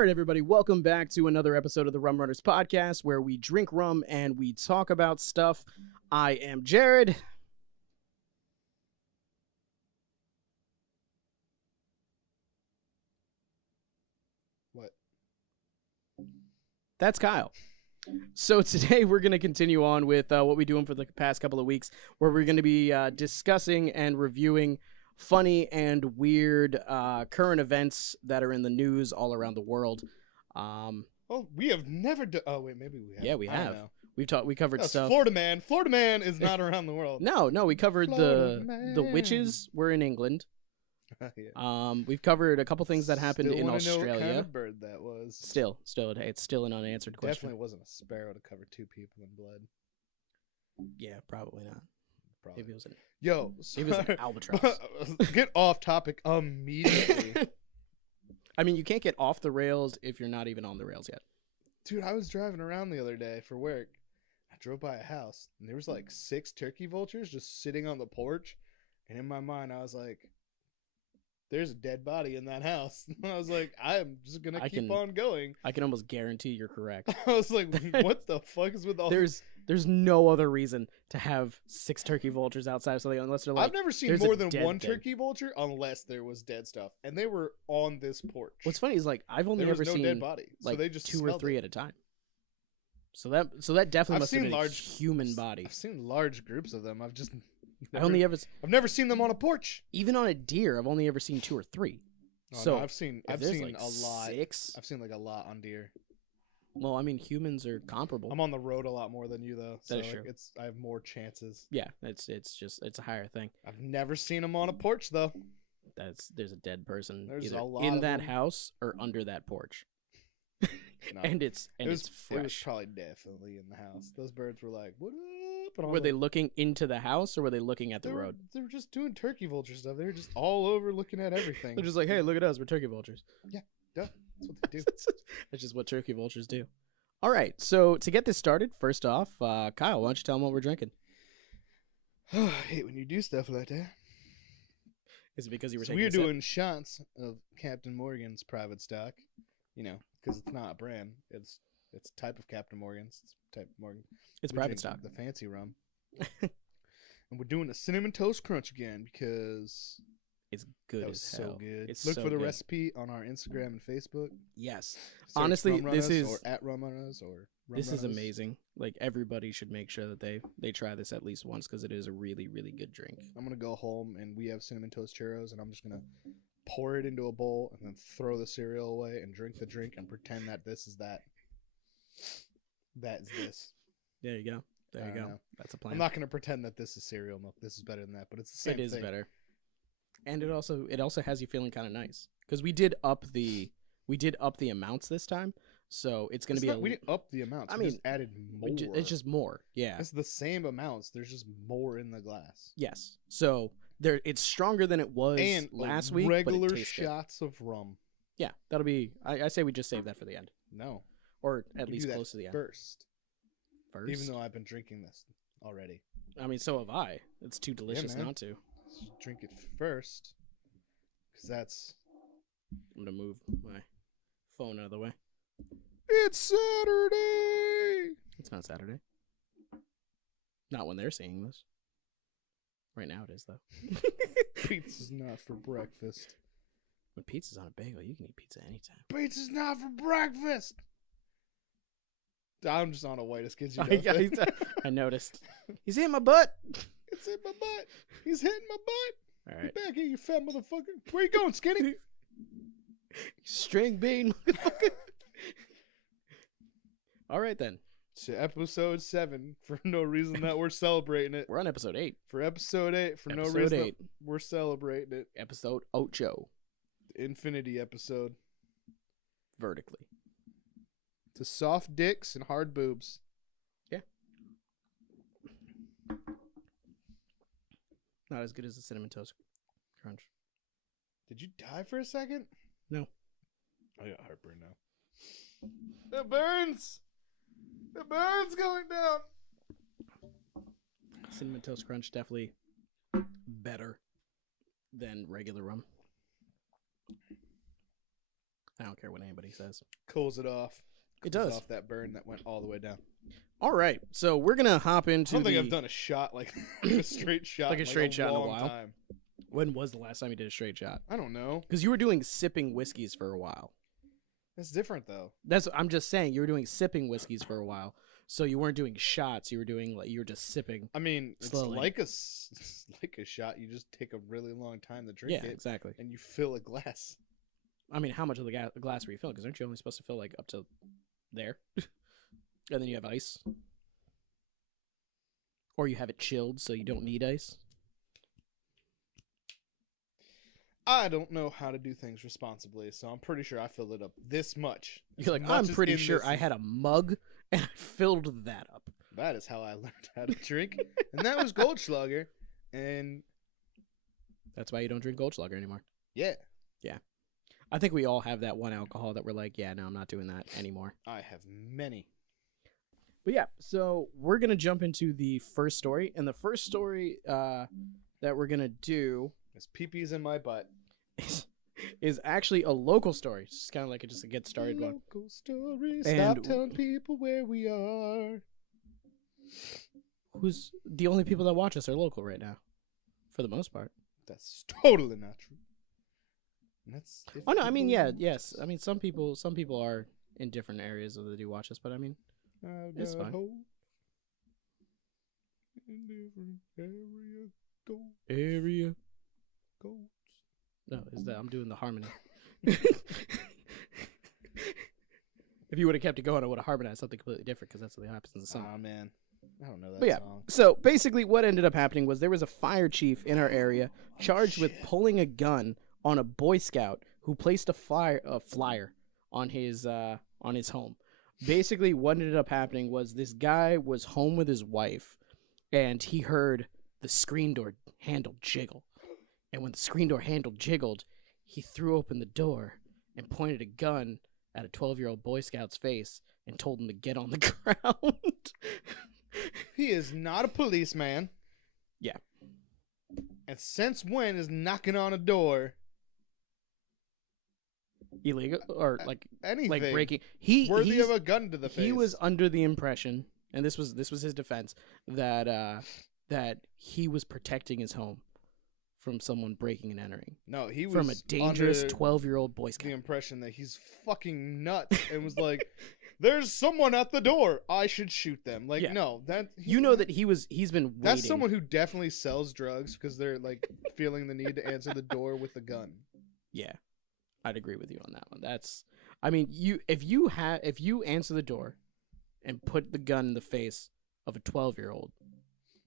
All right, everybody, welcome back to another episode of the Rum Runnas Podcast, where we drink rum and we talk about stuff. I am Jared. What? That's Kyle. So today we're going to continue on with what we've been doing for the past couple of weeks, where we're going to be discussing and reviewing funny and weird current events that are in the news all around the world. Oh, we have never done. Oh wait, maybe we have. Yeah, we I don't have. know. We covered That's stuff. Florida Man. Florida Man is not around the world. No, we covered Florida the Man. witches were in England. Yeah. We've covered a couple things that happened Still in wanna know Australia. what kind of bird that was. Still, it's still an unanswered question. Definitely wasn't a sparrow to cover two people in blood. Yeah, probably not. Probably. Maybe it was an Yo, maybe it was an albatross. Get off topic immediately. I mean, you can't get off the rails if you're not even on the rails yet. Dude, I was driving around the other day for work. I drove by a house, and there was like 6 turkey vultures just sitting on the porch. And in my mind, I was like, there's a dead body in that house. And I was like, I'm just going to keep on going. I can almost guarantee you're correct. I was like, what the fuck is with all There's no other reason to have 6 turkey vultures outside of something unless they're like, I've never seen there's more a than dead one thing. turkey vulture unless there was dead stuff. And they were on this porch. What's funny is like I've only there was ever no seen dead body. So like they just 2 or 3 it. at a time. So that definitely I've must have seen been large a human body. I've seen large groups of them. I've never seen them on a porch. even on a deer. I've only ever seen 2 or 3. Oh, So no, I've seen like a lot. 6. I've seen like a lot on deer. Well, I mean, humans are comparable. I'm on the road a lot more than you though, so That is true. I have more chances. Yeah, it's a higher thing. I've never seen them on a porch though. There's a dead person There's either a lot in of that them. house or under that porch. No. And it's It was fresh. probably definitely in the house. Those birds were like, "What up?" And Were they looking into the house or were they looking at the road? They were just doing turkey vulture stuff. They were just all over looking at everything. They're just like, hey, look at us, we're turkey vultures. Duh, that's what they do. That's just what turkey vultures do. All right, so to get this started, first off, Kyle, why don't you tell them what we're drinking? I hate when you do stuff like that. Is it because you were So taking we're a sip? doing shots of Captain Morgan's private stock. You know, because it's not a brand. It's a type of Captain Morgan's. It's a type of Morgan. It's We private drink stock. the fancy rum. And we're doing a cinnamon toast crunch again because It's good that was as so hell. good. It's Look so for the good. recipe on our Instagram and Facebook. Yes. Search Honestly, Rum this Runnas is- or at Rum Runnas or Rum This is Runnas. amazing. Like, everybody should make sure that they try this at least once because it is a really, really good drink. I'm gonna go home and we have cinnamon toast churros, and I'm just gonna pour it into a bowl and then throw the cereal away and drink the drink and pretend that this is that. That is this. There you go. There you I go. know. That's a plan. I'm not gonna pretend that this is cereal milk. This is better than that, but it's the same It is thing. better, and it also has you feeling kind of nice because we did up the amounts this time, so it's gonna It's be not- we didn't up the amounts. I We mean, just added more. it's just more. Yeah. It's the same amounts. There's just more in the glass. Yes. So it's stronger than it was And last week. regular but it tastes good. shots of rum. Yeah, that'll be. I say we just save that for the end, No, or at we least do that close to the end. first. First, Even though I've been drinking this already. I mean, so have I. It's too delicious man. not to. Just drink it first, because that's. I'm gonna move my phone out of the way. It's Saturday. It's not Saturday. Not when they're seeing this. Right now it is though. Pizza's not for breakfast. When pizza's on a bagel, you can eat pizza anytime. Pizza's not for breakfast. I'm just on a whitest kids you know. I noticed. He's in my butt. It's in my butt. He's hitting my butt. All right. Get back here, you fat motherfucker. Where you going, skinny? String bean, motherfucker. All right then. To episode 7 for no reason that we're celebrating it. We're on episode 8. For episode 8 for no Episode reason 8. that we're celebrating it. Episode Ocho. The Infinity episode. Vertically. To soft dicks and hard boobs. Yeah. Not as good as the cinnamon toast crunch. Did you die for a second? No. I got heartburn now. It burns! It burns going down! Cinnamon toast crunch definitely better than regular rum. I don't care what anybody says. Cools it off. It Cools does. off that burn that went all the way down. All right, so we're gonna hop into. I don't think I've done a shot like a straight shot, like a straight shot in a while. Time. When was the last time you did a straight shot? I don't know. Because you were doing sipping whiskeys for a while. That's different though. I'm just saying you were doing sipping whiskeys for a while, so you weren't doing shots. You were just sipping. I mean, slowly. it's like a shot. You just take a really long time to drink it. Yeah, exactly. And you fill a glass. I mean, how much of the glass were you filling? Because aren't you only supposed to fill like up to there, and then you have ice, or you have it chilled so you don't need ice. I don't know how to do things responsibly, so I'm pretty sure I filled it up this much. You're like, I'm pretty sure I had a mug and I filled that up. That is how I learned how to drink, and that was Goldschlager, and that's why you don't drink Goldschlager anymore. Yeah. I think we all have that one alcohol that we're like, yeah, no, I'm not doing that anymore. I have many. But yeah, so we're going to jump into the first story. And the first story that we're going to do is pee-pees in my butt. is actually a local story. It's kind of like just a get started one. Local story. Stop telling people where we are. Who's the only people that watch us are local right now, for the most part. That's totally not true. Oh no, I mean yes. I mean some people are in different areas that they do watch us, but I mean it's fine. Area goats. No, is that I'm doing the harmony. If you would have kept it going, I would have harmonized something completely different because that's what happens in the song. Oh man, I don't know that song. So basically, what ended up happening was there was a fire chief in our area charged with pulling a gun on a Boy Scout who placed a flyer on his home. Basically, what ended up happening was this guy was home with his wife, and he heard the screen door handle jiggle. And when the screen door handle jiggled, he threw open the door and pointed a gun at a 12-year-old Boy Scout's face and told him to get on the ground. He is not a policeman. Yeah. And since when is knocking on a door illegal or like anything like breaking worthy of a gun to the face? He was under the impression, and this was his defense, that he was protecting his home from someone breaking and entering. No, he was from a dangerous 12-year-old Boy Scout. The impression that he's fucking nuts and was like, "There's someone at the door. I should shoot them." Like, yeah. No, that he's been waiting. That's someone who definitely sells drugs because they're like feeling the need to answer the door with a gun. Yeah, I'd agree with you on that one. I mean, if you answer the door and put the gun in the face of a 12-year-old,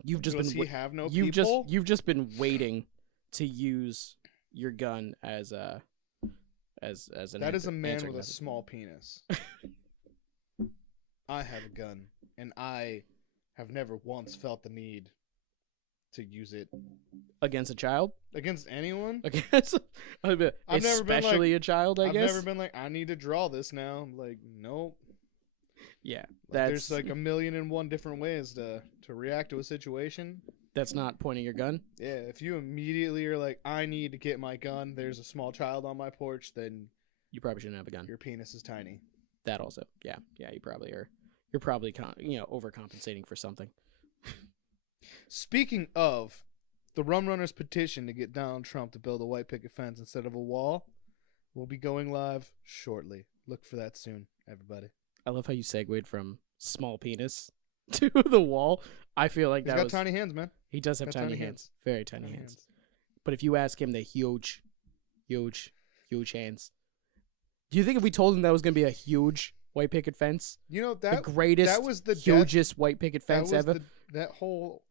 you've just you've just been waiting to use your gun as an that is a man with a small penis. I have a gun, and I have never once felt the need to use it against a child, against anyone, especially a child. I guess I've never been like, I need to draw this now. I'm like, nope. Yeah, there's like 1,000,001 different ways to react to a situation. That's not pointing your gun. Yeah, if you immediately are like, I need to get my gun, there's a small child on my porch, then you probably shouldn't have a gun. Your penis is tiny. That also, yeah, you probably are. You're probably overcompensating for something. Speaking of, the Rum Runners petition to get Donald Trump to build a white picket fence instead of a wall will be going live shortly. Look for that soon, everybody. I love how you segued from small penis to the wall. I feel like He's got tiny hands, man. He does have tiny hands. Very tiny hands. But if you ask him, they're huge hands. Do you think if we told him that was going to be a huge white picket fence, the greatest, that was the hugest white picket fence ever? That whole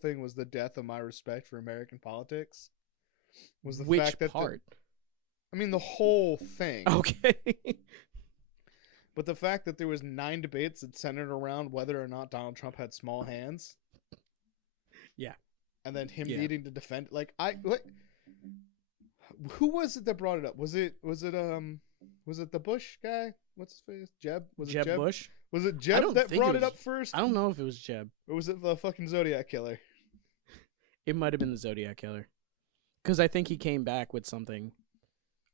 thing was the death of my respect for American politics. Was the Which fact that part? The whole thing. Okay. But the fact that there was 9 debates that centered around whether or not Donald Trump had small hands. Yeah. And then him needing to defend, who was it that brought it up? Was it the Bush guy? What's his face? Jeb? Was it Jeb Bush? Was it Jeb that brought it up first? I don't know if it was Jeb. Or was it the fucking Zodiac Killer? It might have been the Zodiac Killer. Because I think he came back with something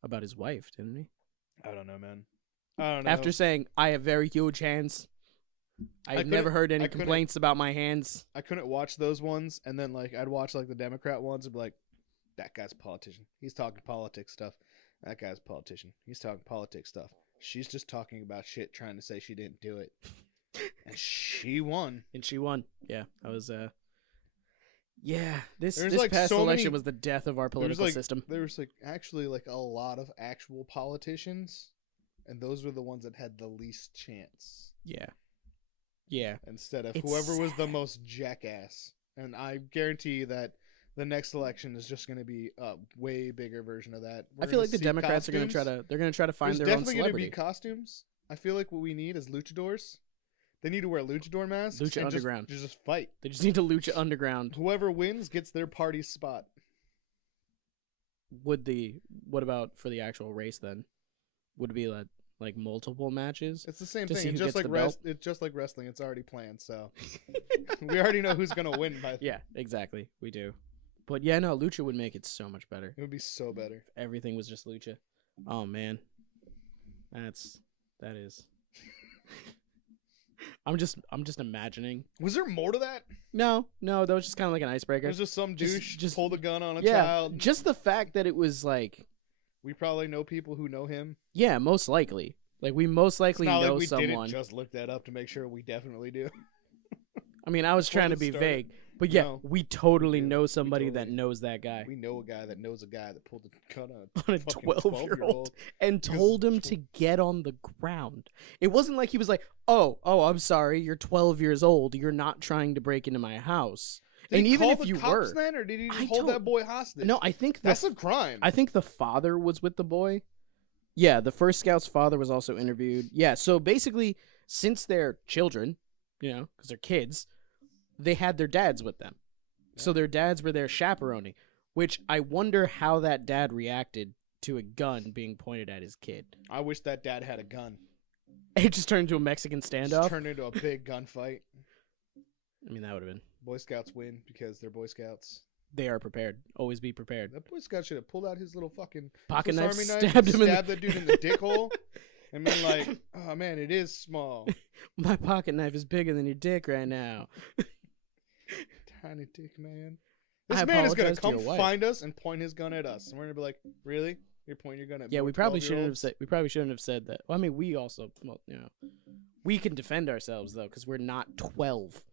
about his wife, didn't he? I don't know, man. I don't know. After saying, I have very huge hands. I've never heard any complaints about my hands. I couldn't watch those ones, and then like I'd watch like the Democrat ones and be like, that guy's a politician. He's talking politics stuff. That guy's a politician. He's talking politics stuff. She's just talking about shit, trying to say she didn't do it. And she won. Yeah, I was yeah, this like past so election many, was the death of our political system. There was like actually like a lot of actual politicians, and those were the ones that had the least chance. Yeah. Instead of whoever was the most jackass. And I guarantee you that the next election is just going to be a way bigger version of that. I feel like the Democrats are going to try to find their own celebrity. There's definitely going to be costumes. I feel like what we need is luchadors. They need to wear luchador masks. Lucha Underground. Just fight. They just need to Lucha Underground. Whoever wins gets their party spot. What about for the actual race then? Would it be like multiple matches? It's the same thing. It's just like wrestling. It's already planned, so we already know who's gonna win. Yeah, exactly. We do. But yeah, no, Lucha would make it so much better. It would be so better. If everything was just Lucha. Oh man, that is. I'm just imagining. Was there more to that? No, that was just kind of like an icebreaker. It was just some douche just pulled a gun on a yeah, child. Just the fact that it was like. We probably know people who know him. Yeah, most likely. Like we most likely know someone. It's not like we didn't just look that up to make sure we definitely do. I mean, I was trying to be vague, but yeah, no, we totally know somebody that knows that guy. We know a guy that knows a guy that pulled a gun on a 12-year-old and told him to get on the ground. It wasn't like he was like, "Oh, I'm sorry, you're 12 years old. You're not trying to break into my house." Did he call the cops then, or did he just hold that boy hostage? No, I think that's a crime. I think the father was with the boy. Yeah, the first scout's father was also interviewed. Yeah, so basically, since they're children, because they're kids, they had their dads with them. Yeah. So their dads were there chaperoning, which I wonder how that dad reacted to a gun being pointed at his kid. I wish that dad had a gun. It just turned into a Mexican standoff? Just turned into a big gunfight. I mean, that would have been. Boy Scouts win because they're Boy Scouts. They are prepared. Always be prepared. That Boy Scout should have pulled out his little fucking pocket knife, stabbed that dude in the dick hole, and been like, "Oh man, it is small. My pocket knife is bigger than your dick right now." Tiny dick man. This man is gonna come find us and point his gun at us, and we're gonna be like, "Really? You're pointing your gun at?" Yeah, we probably shouldn't have said. We probably shouldn't have said that. Well, I mean, we also, we can defend ourselves though because we're not 12.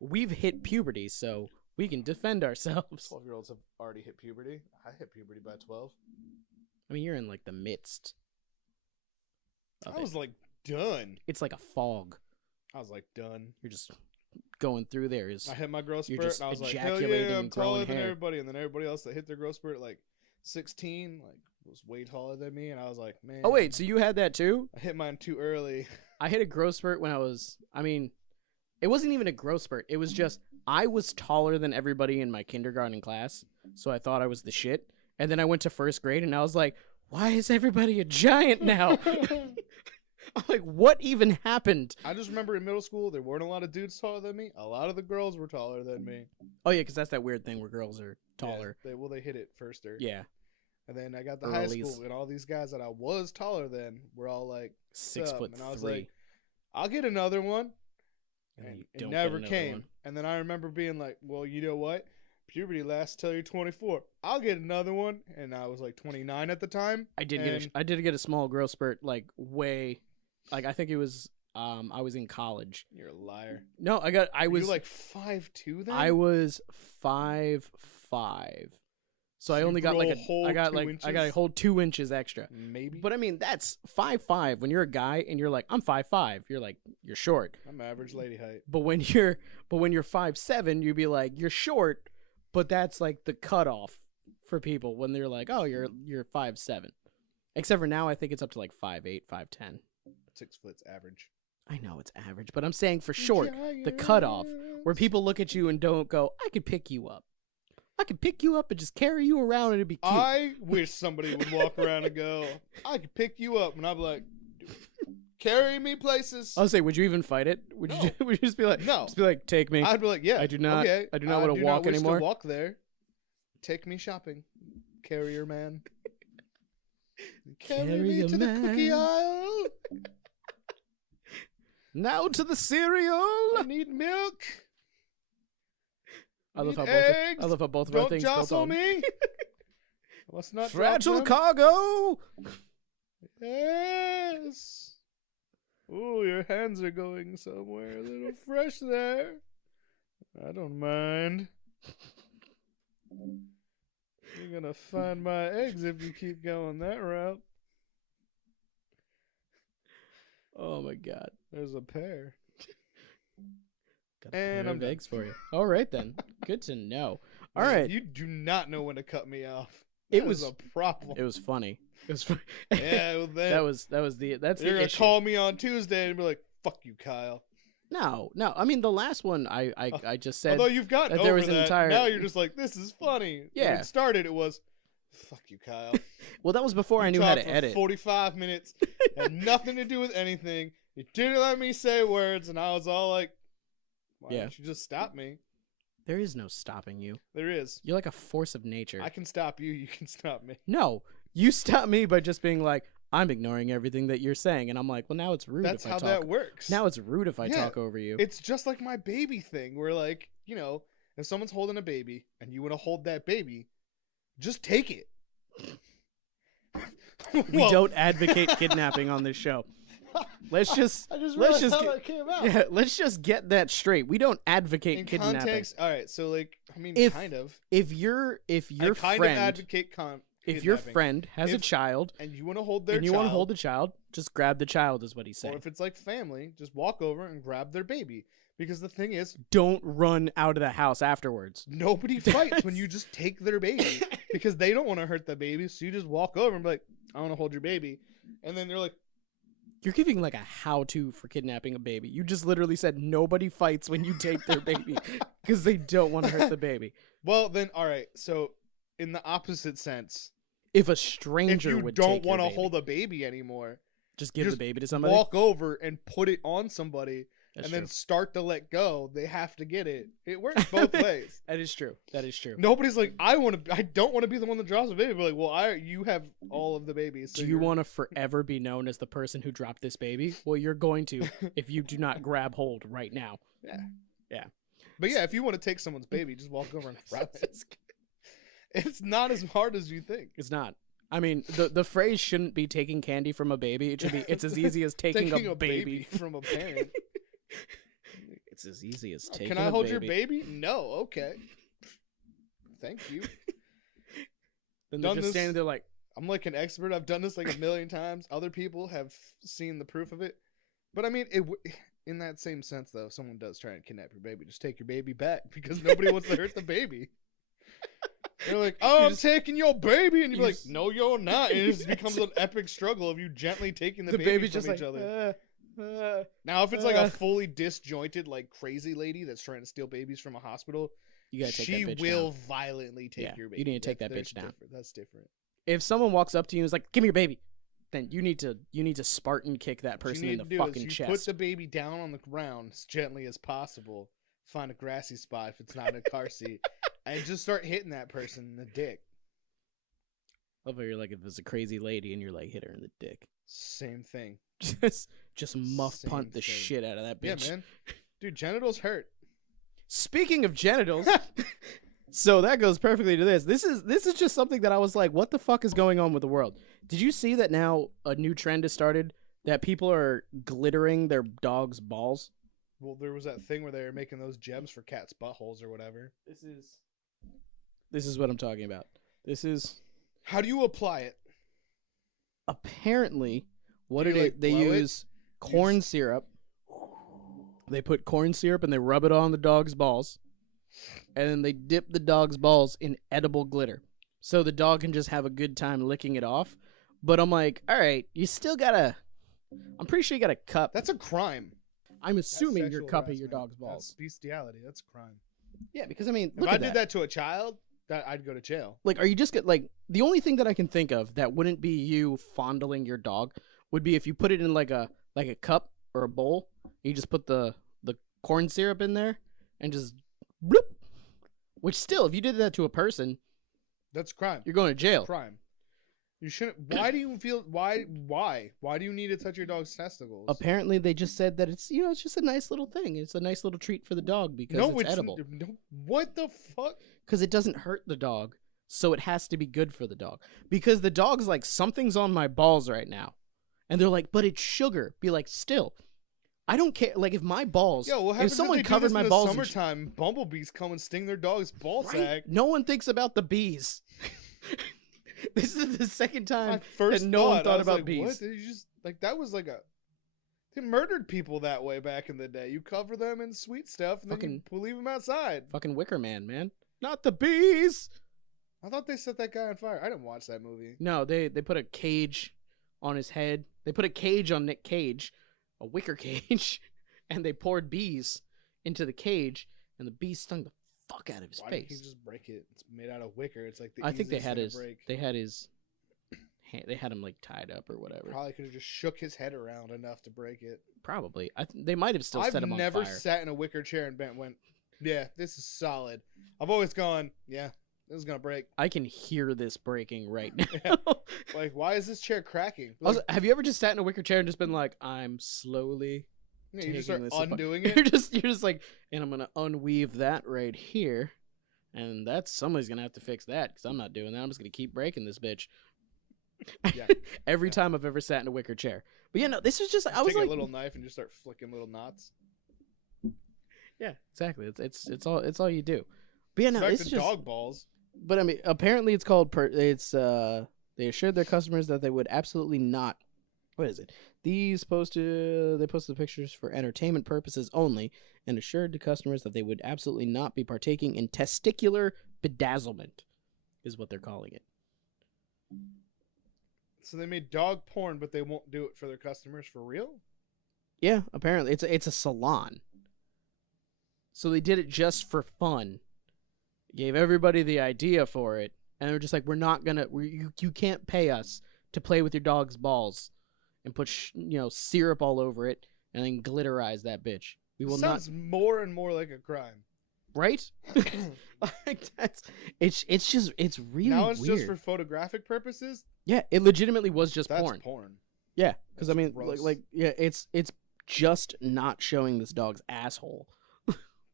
We've hit puberty, so we can defend ourselves. 12-year-olds have already hit puberty. I hit puberty by 12. I mean, you're in like the midst. I was like done. It's like a fog. I was like done. You're just going through there. I hit my growth spurt, and I was like, hell yeah, I'm taller than everybody. And then everybody else that hit their growth spurt, like 16, like was way taller than me. And I was like, man. Oh wait, so you had that too? I hit mine too early. I hit a growth spurt when it wasn't even a growth spurt. It was just, I was taller than everybody in my kindergarten class, so I thought I was the shit. And then I went to first grade, and I was like, why is everybody a giant now? I'm like, what even happened? I just remember in middle school, there weren't a lot of dudes taller than me. A lot of the girls were taller than me. Oh, yeah, because that's that weird thing where girls are taller. Yeah, they hit it firster. Yeah. And then I got to high school, and all these guys that I was taller than were all like 6'3". And I was like, I'll get another one. And it never came. One. And then I remember being like, well, you know what? Puberty lasts till you're 24. I'll get another one. And I was like 29 at the time. I did get a small growth spurt, like way, like I think it was, I was in college. You're a liar. No, I was. You like 5'2" then? I was 5'5". So I only got like I got a whole 2 inches extra. Maybe. But I mean, that's 5'5". When you're a guy and you're like, I'm 5'5", you're like, you're short. I'm average lady height. But when you're 5'7", you'd be like, you're short, but that's like the cutoff for people when they're like, oh, you're 5'7". Except for now, I think it's up to like 5'8", 5'10". 6 foot's average. I know it's average, but I'm saying for short, the cutoff where people look at you and don't go, I could pick you up. I could pick you up and just carry you around and it'd be cute. I wish somebody would walk around and go, I could pick you up. And I'd be like, carry me places. I'll say, would you even fight it? Would you just be like, no. Just be like, take me. I'd be like, yeah. I do not want to walk anymore. To walk there. Take me shopping. Carrier man. Carry me to the cookie aisle. Now to the cereal. I need milk. I love eggs. I love how both of our Don't things jostle built on me. Let's not fragile drop them. cargo. Yes. Ooh, your hands are going somewhere a little fresh there. I don't mind. You're gonna find my eggs if you keep going that route. Oh my god. There's a pair. Got a And pair I'm of done. eggs for you. All right then. Good to know. All Man, right. You do not know when to cut me off. It That was is a problem. It was funny. It was funny. Yeah, well, then that's you're the gonna issue. call me on Tuesday and be like, "Fuck you, Kyle." No. I mean the last one I just said Although you've gotten that over there was an that, entire- now you're just like, "This is funny." Yeah. When it started, it was, "Fuck you, Kyle." well that was before I You knew how talked to for edit. 45 minutes, had nothing to do with anything. You didn't let me say words, and I was all like, "Why Yeah. don't you just stop me?" There is no stopping you. There is. You're like a force of nature. I can stop you. You can stop me. No, you stop me by just being like, I'm ignoring everything that you're saying, and I'm like, well, now it's rude. That's if how I talk. that works. Now it's rude if I Yeah. talk over you. It's just like my baby thing, where like, you know, if someone's holding a baby and you want to hold that baby, just take it. We don't advocate kidnapping on this show. Let's just I just let's realized just how get, that came out. yeah, let's just get that straight. We don't advocate In kidnapping. context, all right. So like, I mean, If kind of. If your I kind friend of advocate if your kidnapping. friend has a If child and you want to hold their and you child, want to hold the child, just grab the child is what he's or saying. if it's like family, just walk over and grab their baby. Because the thing is, Don't run out of the house afterwards. nobody fights when you just take their baby because they don't want to hurt the baby. So you just walk over and be like, "I want to hold your baby," and then they're like, You're giving like a how-to for kidnapping a baby. You just literally said nobody fights when you take their baby because they don't want to hurt the baby. "Well, then, all right." So, in the opposite sense, If a if stranger you would don't take your want to baby, hold a baby anymore, just give just the baby to somebody. walk over and put it on somebody, That's and true. then start to let go. They have to get it. It works both ways. That is true. That is true. Nobody's like, I don't want to be the one that drops the baby. But like, well, you have all of the babies. So Do you want to forever be known as the person who dropped this baby? Well, you're going to if you do not grab hold right now. But yeah, if you want to take someone's baby, just walk over and grab it. It's not as hard as you think. It's not. I mean, the phrase shouldn't be taking candy from a baby. It should be it's as easy as taking a baby. from a parent. It's as easy as taking Can I a hold baby. your baby? No. Okay. Thank you. Then they're Done just this- standing there like, I'm like an expert. I've done this like a million times. Other people have seen the proof of it. But I mean, in that same sense, though, if someone does try and kidnap your baby, just take your baby back because nobody wants to hurt the baby. They're like, "Oh, I'm taking your baby," and you're like, "No, you're not." And it just becomes an epic struggle of you gently taking the babies baby's from just each like, other. Now, if it's like a fully disjointed, like crazy lady that's trying to steal babies from a hospital, you gotta take she that bitch will down. violently take Yeah, your you baby. need to take that That's bitch down. different. That's different. If someone walks up to you and is like, "Give me your baby," then you need to Spartan kick that What person you in need the to do fucking is you chest. put the baby down on the ground as gently as possible. Find a grassy spot if it's not in a car seat, and just start hitting that person in the dick. Love how you're like, if it's a crazy lady and you're like, hit her in the dick. Same thing. Just muff Same punt the thing. shit out of that bitch. Yeah, man. Dude, genitals hurt. Speaking of genitals, so that goes perfectly to this. This is just something that I was like, what the fuck is going on with the world? Did you see that now a new trend has started that people are glittering their dogs' balls? Well, there was that thing where they were making those gems for cats' buttholes or whatever. This is what I'm talking about. This is How do you apply it? apparently what Do you, it is. like, They blow it? use corn syrup. They put corn syrup and they rub it on the dog's balls, and then they dip the dog's balls in edible glitter, so the dog can just have a good time licking it off. But I'm like, all right, you still gotta. I'm pretty sure you gotta cup. That's a crime. I'm That's assuming you're sexual cupping your harassment. dog's balls. That's bestiality. That's a crime. Yeah, because I mean, If look I at did that to a child, I'd go to jail. Like, are you just like the only thing that I can think of that wouldn't be you fondling your dog would be if you put it in like a cup or a bowl. You just put the corn syrup in there and just bloop. Which still, if you did that to a person, That's crime. you're going to jail. Crime. You shouldn't. Why do you feel? Why do you need to touch your dog's testicles? Apparently, they just said that it's it's just a nice little thing. It's a nice little treat for the dog because it's edible. No, what the fuck? Because it doesn't hurt the dog, so it has to be good for the dog. Because the dog's like, something's on my balls right now, and they're like, but it's sugar. Be like, still, I don't care. Like, if my balls, if someone covered my balls, summertime, bumblebees come and sting their dog's ball sack. No one thinks about the bees. This is the second time that no one thought about bees. What? Did you just that was like they murdered people that way back in the day. You cover them in sweet stuff and then you leave them outside. Fucking Wicker Man. Not the bees. I thought they set that guy on fire. I didn't watch that movie. No, they put a cage on his head. They put a cage on Nick Cage, a wicker cage, and they poured bees into the cage, and the bees stung the fuck out of his face. Why didn't he just break it? It's made out of wicker. It's like I think they had break. They had him like tied up or whatever. Probably could have just shook his head around enough to break it. Probably. They might have still set him on fire. I've never sat in a wicker chair and went, yeah, this is solid. I've always gone, yeah, this is gonna break. I can hear this breaking right now. Yeah. Like, why is this chair cracking? Like, also, have you ever just sat in a wicker chair and just been like, I'm slowly you just start undoing it? You're just like, and I'm gonna unweave that right here, and somebody's gonna have to fix that because I'm not doing that. I'm just gonna keep breaking this bitch. Yeah. Every time I've ever sat in a wicker chair. But yeah, no, this was just I was take like a little knife and just start flicking little knots. Yeah, exactly. It's all you do. But yeah, no, it's just dog balls. But I mean, apparently it's called they assured their customers that they would absolutely not. What is it? They posted the pictures for entertainment purposes only, and assured the customers that they would absolutely not be partaking in testicular bedazzlement, is what they're calling it. So they made dog porn, but they won't do it for their customers for real? Yeah, apparently it's a salon. So they did it just for fun. Gave everybody the idea for it, and they're just like, we're not gonna. You can't pay us to play with your dog's balls and put syrup all over it and then glitterize that bitch. We will not. Sounds more and more like a crime, right? Like it's really now it's weird. Just for photographic purposes. Yeah, it legitimately was just That's porn. porn. Yeah, because I mean, gross. it's just not showing this dog's asshole.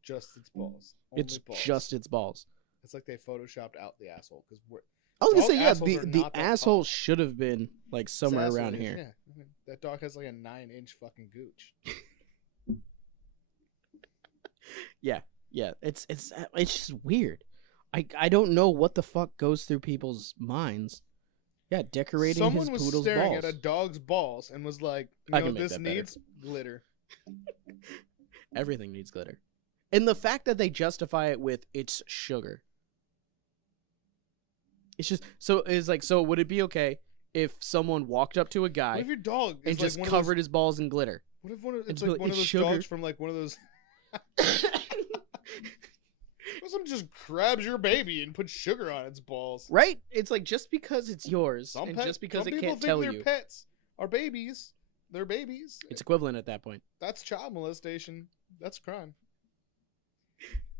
Just its balls. It's just its balls. It's like they photoshopped out the asshole because I was gonna say, yeah, the asshole should have been like somewhere around here. Yeah, I mean, that dog has like a 9-inch fucking gooch. Yeah, it's just weird. I don't know what the fuck goes through people's minds. Yeah, decorating Someone his was poodle's staring balls. at a dog's balls and was like, this needs glitter. Everything needs glitter. And the fact that they justify it with it's sugar. It's just so would it be okay if someone walked up to a guy what if your dog is and just covered his balls in glitter? What if it's like one of those sugar? dogs from like one of those someone just grabs your baby and puts sugar on its balls. Right? It's like just because it's yours just because it can't tell you. Pets are babies. They're babies. It's equivalent at that point. That's child molestation. That's a crime.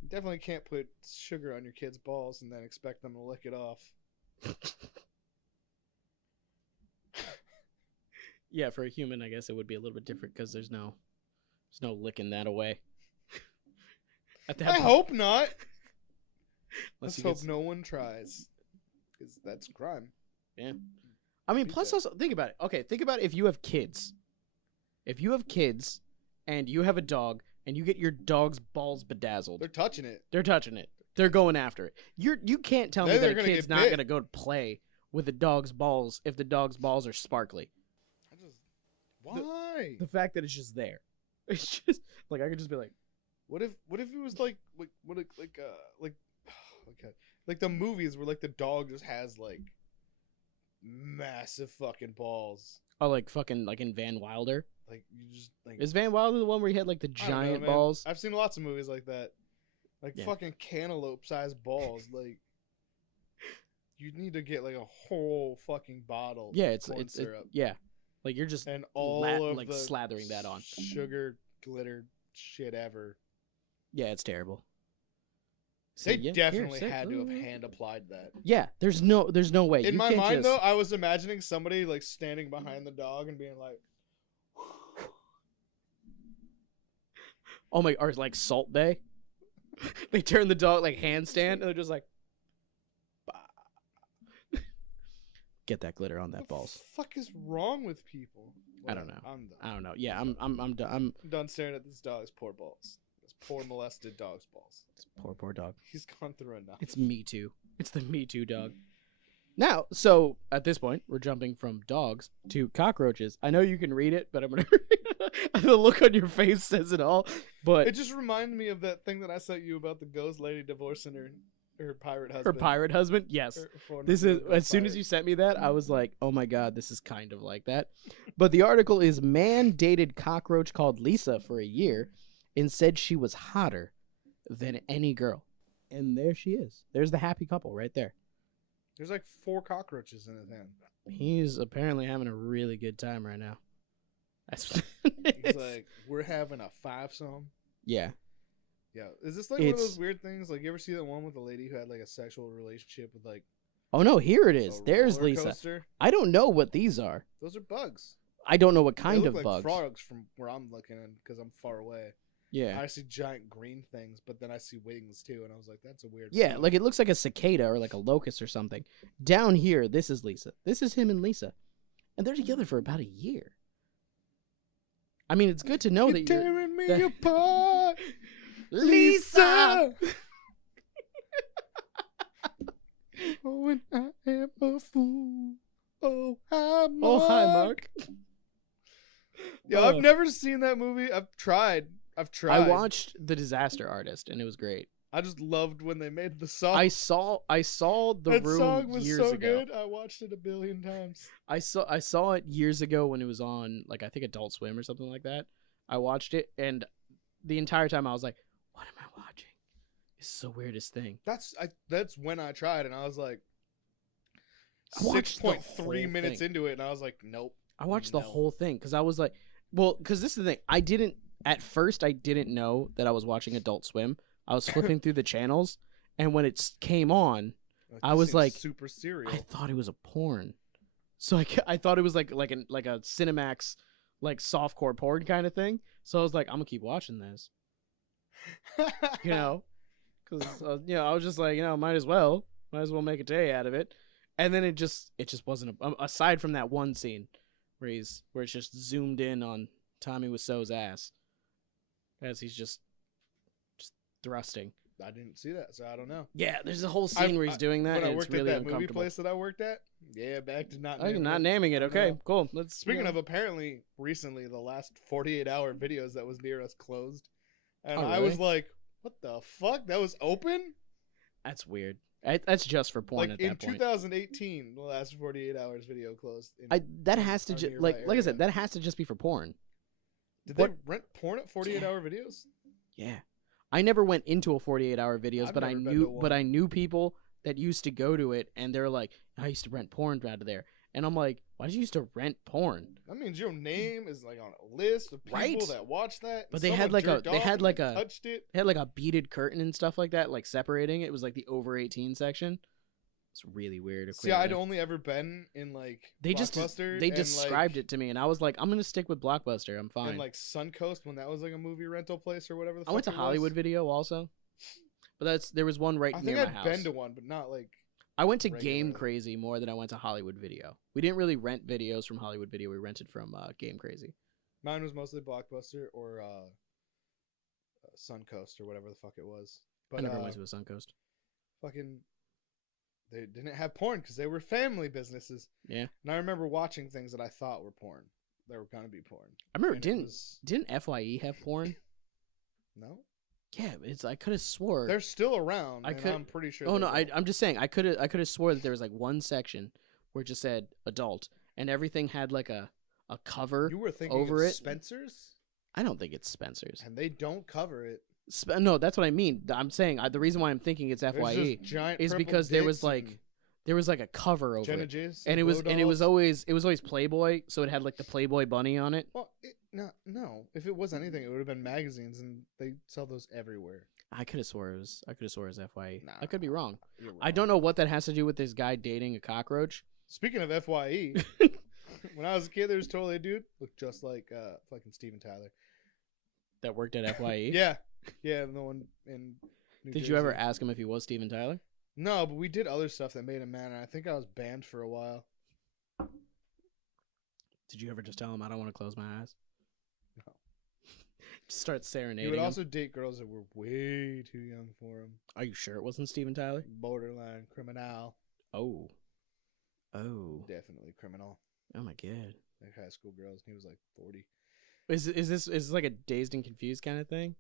You definitely can't put sugar on your kid's balls and then expect them to lick it off. Yeah, for a human, I guess it would be a little bit different because there's no licking that away. I hope not. Let's hope no one tries, because that's a crime. Yeah. I mean, plus also, think about it. Okay, think about if you have kids. If you have kids and you have a dog and you get your dog's balls bedazzled. They're touching it. They're going after it. You can't tell me that a kid's not going to go play with the dog's balls if the dog's balls are sparkly. Why? The fact that it's just there. It's just like I could just be like, what if it was like the movies where like the dog just has like massive fucking balls. Oh, like fucking like in Van Wilder. Like you just like is Van Wilder the one where he had like the giant balls? I've seen lots of movies like that. Like fucking cantaloupe sized balls. Like you need to get like a whole fucking bottle. Yeah, it's yeah. Like you're just and all of like the slathering that on sugar glitter shit ever. Yeah, it's terrible. say, They yeah, definitely here, sit. had to have hand applied that. Yeah, there's no way. In You my can't mind, just... though, I was imagining somebody like standing behind the dog and being like, Oh my, or like Salt Bay. They turn the dog like handstand, and they're just like, bah. Get that glitter on that balls. What the fuck is wrong with people? I don't know. I'm done. I don't know. Yeah, I'm done. I'm done staring at this dog's poor balls. This poor molested dog's balls. poor dog. He's gone through enough. It's Me Too. It's the Me Too dog. Now, so at this point, we're jumping from dogs to cockroaches. I know you can read it, but I'm gonna. The look on your face says it all. But it just reminded me of that thing that I sent you about the ghost lady divorcing her pirate husband. Her pirate husband, yes. This is as soon as you sent me that, I was like, oh my god, this is kind of like that. But the article is man dated cockroach called Lisa for a year and said she was hotter than any girl. And there she is. There's the happy couple right there. There's like 4 cockroaches in his hand. He's apparently having a really good time right now. He's like, we're having a 5-some. Yeah. Yeah. Is this like one of those weird things? Like, you ever see that one with a lady who had like a sexual relationship with like... Oh no, here it is. There's Lisa. Coaster? I don't know what these are. Those are bugs. I don't know what kind they of look bugs. like frogs from where I'm looking in because I'm far away. Yeah. I see giant green things, but then I see wings too, and I was like, that's a weird Yeah, thing. like it looks like a cicada or like a locust or something. Down here, this is Lisa. This is him and Lisa. And they're together for about a year. I mean, it's good to know that you're tearing me apart, Lisa! Oh, and I am a fool. Oh, hi, Mark. Oh, hi, Mark. Yeah, I've never seen that movie. I've tried. I watched The Disaster Artist, and it was great. I just loved when they made the song. I saw The that Room song was years so ago. good. I watched it a billion times. I saw it years ago when it was on, like, I think Adult Swim or something like that. I watched it, and the entire time I was like, what am I watching? This is the weirdest thing. That's when I tried, and I was like, I watched 6.3 minutes into it, and I was like, nope. I watched the whole thing because I was like, well, because this is the thing. At first, I didn't know that I was watching Adult Swim. I was flipping through the channels, and when it came on, I was like, super serial. I thought it was a porn. So I thought it was like a Cinemax, like softcore porn kind of thing. So I was like, I'm gonna keep watching this, you know, because I was just like, might as well make a day out of it. And then it just wasn't aside from that one scene where it's just zoomed in on Tommy Wiseau's ass as he's just thrusting. I didn't see that, so I don't know. Yeah, there's a whole scene where he's doing that. When I and worked it's really at that movie uncomfortable. place that I worked at, yeah, back to not naming it. Okay, No. cool. Speaking of, apparently recently the last 48-hour videos that was near us closed, and Oh, I really? was like, "What the fuck? That was open?" That's weird. That's just for porn Like at in that point. 2018, the last 48 hours video closed. That has to our just nearby like I said, area. that has to just be for porn. Did what- they rent porn at 48-hour videos? Yeah, I never went into a 48-hour videos, I've but I never been knew to but one. I knew people that used to go to it, and they're like, I used to rent porn out of there, and I'm like, why did you used to rent porn? That means your name is like on a list of people Right. that watch that. But and they had someone like jerked they off had and like they a touched it. they had like a beaded curtain and stuff like that, like separating. It was like the over 18 section. It's really weird. See, I'd only ever been in like They Blockbuster they and, described like, it to me, and I was like, I'm gonna stick with Blockbuster. I'm fine. and like Suncoast when that was like a movie rental place or whatever. I went to Hollywood Video also, but there was one right I near think my I'd house. been to one, but not like. I went to Game regularly. Crazy more than I went to Hollywood Video. We didn't really rent videos from Hollywood Video. We rented from Game Crazy. Mine was mostly Blockbuster or Suncoast or whatever the fuck it was. But I never went to a Suncoast. fucking, they didn't have porn because they were family businesses. Yeah, And I remember watching things that I thought were porn. They were gonna be porn. I remember. And it Didn't FYE have porn? No, Yeah, I could have swore. they're still around. I and could- I'm pretty sure. Oh they no, will. I'm just saying I could have swore that there was like one section where it just said adult, and everything had like a cover. You were thinking over it's it. Spencer's, I don't think it's Spencer's. and they don't cover it. No, that's what I mean. I'm saying the reason why I'm thinking it's There's FYE just giant is purple because there was dicks like and a cover over Jenna it, Jays and it was glow dolls. always Playboy, so it had like the Playboy bunny on it. Well, No. If it was anything, it would have been magazines, and they sell those everywhere. I could have swore it was FYE. Nah, I could be wrong. You're wrong. I don't know what that has to do with this guy dating a cockroach. Speaking of FYE, when I was a kid, there was totally a dude looked just like fucking Steven Tyler. That worked at FYE? Yeah, the one in New Did Jersey. you ever ask him if he was Steven Tyler? No, but we did other stuff that made him mad, and I think I was banned for a while. Did you ever just tell him, I don't want to close my eyes? No. Just start serenading He would him? also date girls that were way too young for him. Are you sure it wasn't Steven Tyler? Borderline criminal. Oh. Definitely criminal. Oh my god. Like high school girls, and he was like 40. Is this like a dazed and confused kind of thing?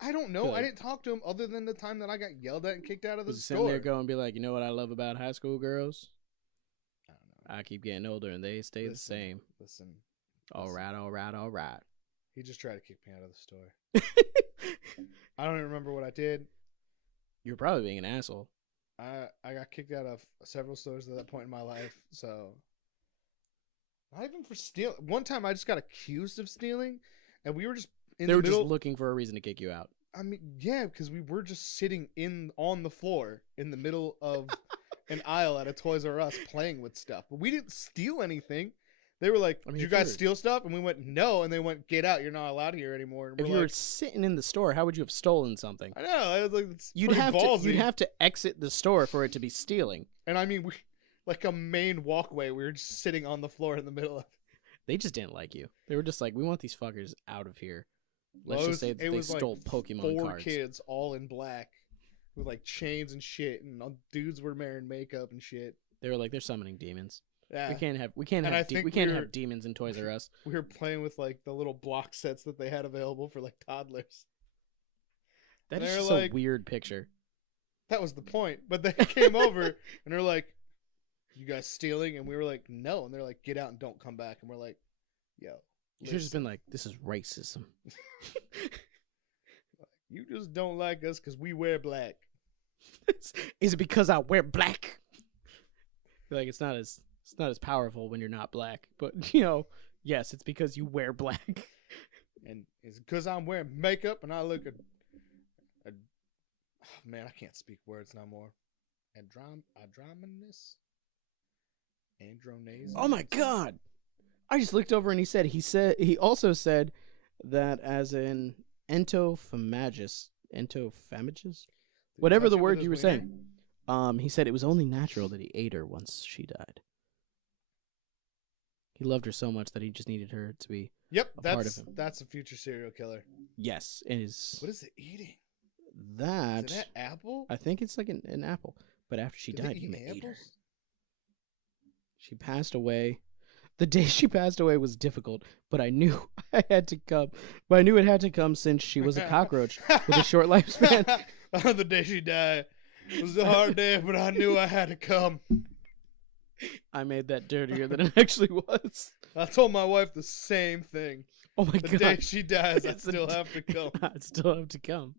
I don't know. Really? I didn't talk to him other than the time that I got yelled at and kicked out of the Was he sitting store. there going and be like, you know what I love about high school girls? I don't know. I keep getting older and they stay the same. Listen. All right. He just tried to kick me out of the store. I don't even remember what I did. You're probably being an asshole. I got kicked out of several stores at that point in my life, so not even for stealing. One time I just got accused of stealing, and we were just in They the were middle. just looking for a reason to kick you out. I mean, yeah, because we were just sitting on the floor in the middle of an aisle at a Toys R Us playing with stuff, but we didn't steal anything. They were like, "Did you guys steal stuff?" And we went, "No," and they went, "Get out! You're not allowed here anymore." And If you were sitting in the store, how would you have stolen something? I know. I was like, it's You'd pretty have ballsy. to exit the store for it to be stealing. And I mean, we like a main walkway. We were just sitting on the floor in the middle of. They just didn't like you. They were just like, we want these fuckers out of here. Let's Well, just say that they stole like Pokemon four cards. kids all in black with like chains and shit, and dudes were wearing makeup and shit. They were like, they're summoning demons. Yeah. We can't have demons in Toys R Us. We were playing with like the little block sets that they had available for like toddlers. That And is they're just like- a weird picture. That was the point. But they came over and they're like, "You guys stealing?" And we were like, "No." And they're like, "Get out and don't come back." And we're like, "Yo, You should have just been like, this is racism. you just don't like us because we wear black." Is it because I wear black? Like it's not as powerful when you're not black, but yes, it's because you wear black. And it's because I'm wearing makeup and I look at oh, man, I can't speak words no more. Andromynous? Andronase? Oh my god! I just looked over and he also said that as an entophamagus, whatever the word you were saying. He said it was only natural that he ate her once she died. He loved her so much that he just needed her to be part of him. That's a future serial killer. Yes, it is. What is it eating? That? Is it an apple? I think it's like an apple. But after she died, he ate her. She passed away. The day she passed away was difficult, but I knew it had to come since she was a cockroach with a short lifespan. The day she died. It was a hard day, but I knew I had to come. I made that dirtier than it actually was. I told my wife the same thing. Oh my god. The day she dies, I It's still have to come. I still have to come.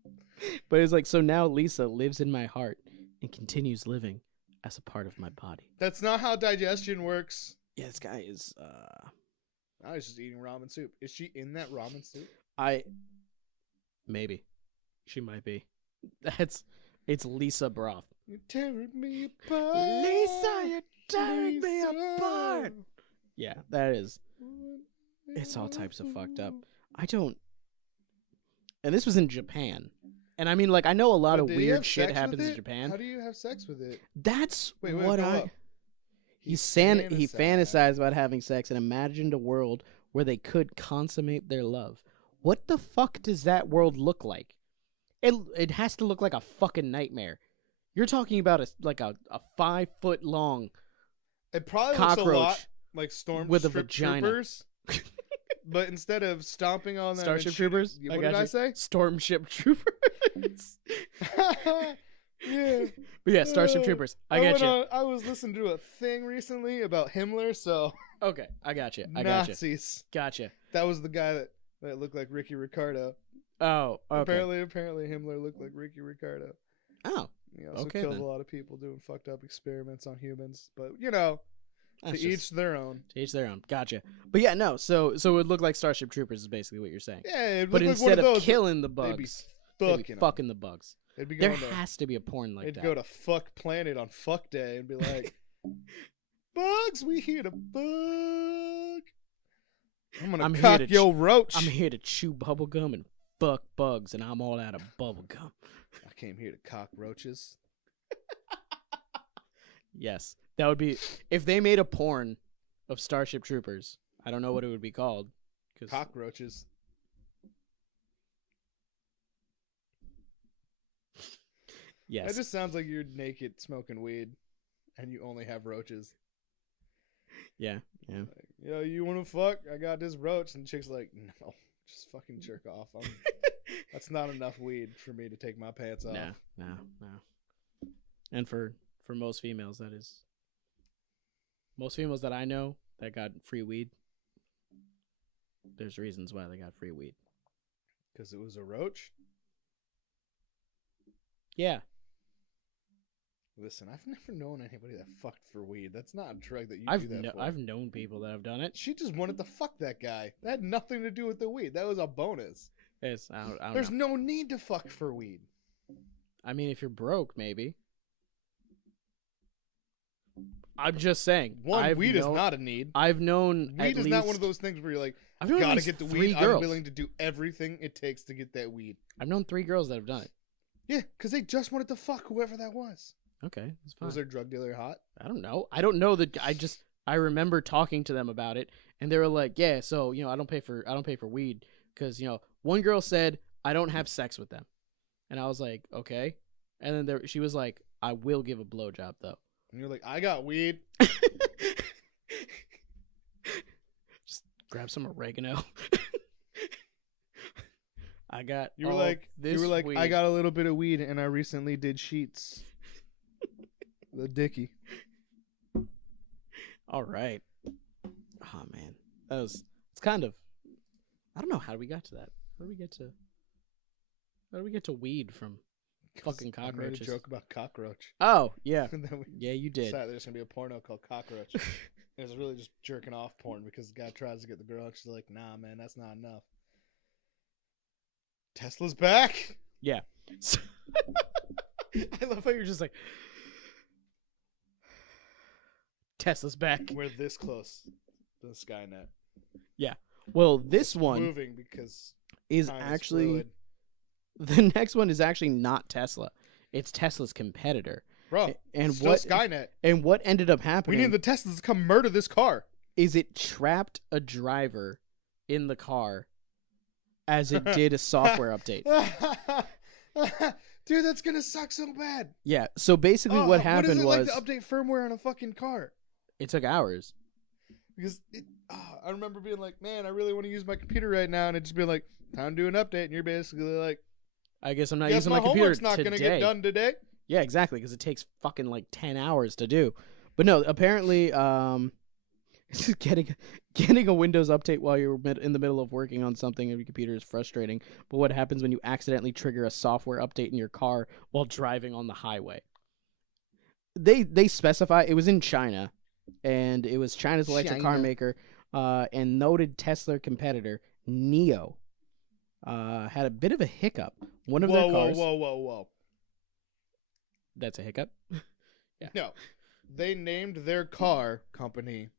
But it's like, so now Lisa lives in my heart and continues living as a part of my body. That's not how digestion works. Yeah, this guy is, I was just eating ramen soup. Is she in that ramen soup? Maybe. She might be. It's Lisa broth. You're tearing me apart. Lisa, you're tearing me apart. Yeah, that is. It's all types of fucked up. And this was in Japan. And I mean, like, I know a lot of weird shit happens in Japan. How do you have sex with it? That's wait, what He fantasized about having sex and imagined a world where they could consummate their love. What the fuck does that world look like? It has to look like a fucking nightmare. You're talking about a 5-foot long It probably cockroach looks a lot like Storm with a vagina. Troopers. But instead of stomping on them, Starship Troopers. What did I say? Stormship Troopers. Yeah. But yeah, Starship Troopers. I got you. I was listening to a thing recently about Himmler, so Okay, I got you. Nazis. Gotcha. That was the guy that looked like Ricky Ricardo. Oh, okay. Apparently Himmler looked like Ricky Ricardo. Oh, He also okay, killed then. a lot of people doing fucked up experiments on humans. But That's To each their own. To each their own. Gotcha. But yeah, no. So it would look like Starship Troopers is basically what you're saying. Yeah, But instead of killing the they'd be bugs, they'd be fucking fucking the bugs. They'd be There going to, has to be a porn like they'd that. go to Fuck Planet on Fuck Day and be like, bugs, we here to bug. I'm gonna cock your roach. I'm here to chew bubblegum and fuck bugs, and I'm all out of bubblegum. I came here to cock roaches. Yes. That would be... If they made a porn of Starship Troopers, I don't know what it would be called. Cockroaches. Yes. That just sounds like you're naked smoking weed and you only have roaches. Yeah. Like, yo, you want to fuck? I got this roach. And the chick's like, no, just fucking jerk off. That's not enough weed for me to take my pants off. No. And for most females, that is... Most females that I know that got free weed, there's reasons why they got free weed. Because it was a roach? Yeah. Listen, I've never known anybody that fucked for weed. That's not a drug that you do that for. I've known people that have done it. She just wanted to fuck that guy. That had nothing to do with the weed. That was a bonus. I don't There's know. no need to fuck for weed. I mean, if you're broke, maybe. I'm just saying. Weed is not a need. I've known weed is not one of those things where you're like, I've known gotta get the weed. Girls. I'm willing to do everything it takes to get that weed. I've known 3 girls that have done it. Yeah, because they just wanted to fuck whoever that was. Okay, that's fine. Was their drug dealer hot? I don't know. I don't know that. I remember talking to them about it, and they were like, "Yeah, so I don't pay for weed because one girl said I don't have sex with them," and I was like, "Okay," and then she was like, "I will give a blowjob though." And you're like, "I got weed." Just grab some oregano. I got. You were like, weed. I got a little bit of weed, and I recently did sheets. The dicky. All right. Oh man, it's kind of. I don't know how we got to that. How do we get to weed from fucking cockroaches? I made a joke about cockroach. Oh yeah, And then yeah, you did. decided there's gonna be a porno called Cockroach. And it's really just jerking off porn because the guy tries to get the girl, and she's like, "Nah, man, that's not enough." Tesla's back. Yeah. So I love how you're just like, Tesla's back. We're this close to Skynet. Yeah. Well, this one Moving because is time actually fluid. the next one is actually not Tesla. It's Tesla's competitor. Bro, and still what Skynet. And what ended up happening? We need the Teslas to come murder this car. Is it trapped a driver in the car as it did a software update? Dude, that's gonna suck so bad. Yeah. So basically, what happened what is was it like to update firmware on a fucking car? it took hours. Because I remember being like, man, I really want to use my computer right now, and it just being like, time to do an update, and you're basically like, I guess I'm not guess using my my computer homework's not today. gonna get done today. Yeah, exactly, because it takes fucking like 10 hours to do. But no, apparently, getting a Windows update while you're in the middle of working on something on your computer is frustrating. But what happens when you accidentally trigger a software update in your car while driving on the highway? They specify it was in China, and it was China's electric car maker, and noted Tesla competitor NIO had a bit of a hiccup. One of their cars. Whoa. That's a hiccup. Yeah. No, they named their car company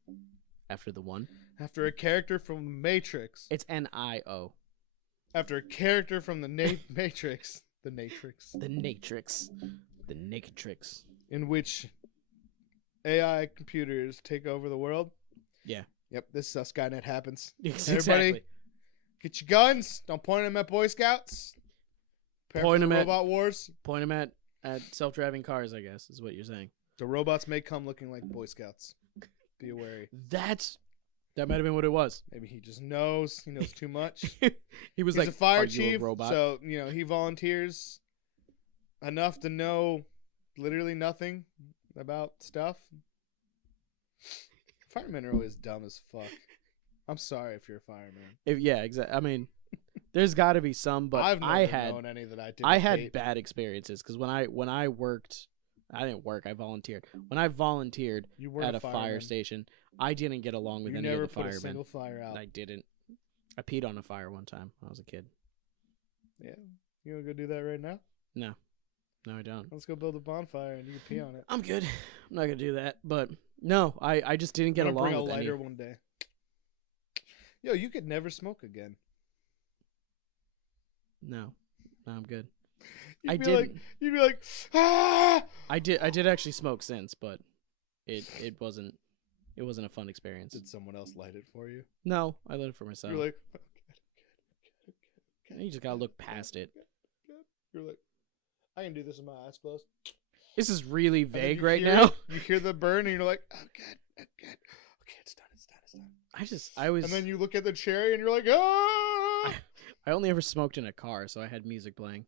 After the one. after a character from the Matrix. It's NIO. After a character from the Matrix. The Matrix. The Natrix. The Naketrix. In which AI computers take over the world. Yeah. Yep, this is how Skynet happens. Exactly. Everybody, get your guns. Don't point them at Boy Scouts. Prepare Point for the 'em at- Robot Wars. Point them at self-driving cars, I guess, is what you're saying. The robots may come looking like Boy Scouts. Be wary. That might have been what it was. Maybe he just knows. He knows too much. He was He's like, a fire "Are you chief, a robot?" so he volunteers enough to know literally nothing about stuff. Firemen are always dumb as fuck. I'm sorry if you're a fireman. Exactly. I mean, there's got to be some, but I've never I had known any that I didn't I had hate. bad experiences because when I worked I didn't work. I volunteered. When I volunteered You weren't at a fire fireman. station, I didn't get along with You any never of the put a firemen. single fire out. I didn't. I peed on a fire one time when I was a kid. Yeah. You want to go do that right now? No, I don't. Let's go build a bonfire and you can pee on it. I'm good. I'm not gonna do that. But no, I just didn't get I'm gonna along bring a with any. lighter one day. Yo, you could never smoke again. No, I'm good. You'd be like, ah! I did actually smoke since, but it wasn't a fun experience. Did someone else light it for you? No, I lit it for myself. You're like, You just gotta look past it. You're like, I can do this with my eyes closed. This is really And then vague you right hear now. it, you hear the burn and you're like, oh good. Okay, it's done. I was. And then you look at the cherry and you're like, ah! I only ever smoked in a car, so I had music playing,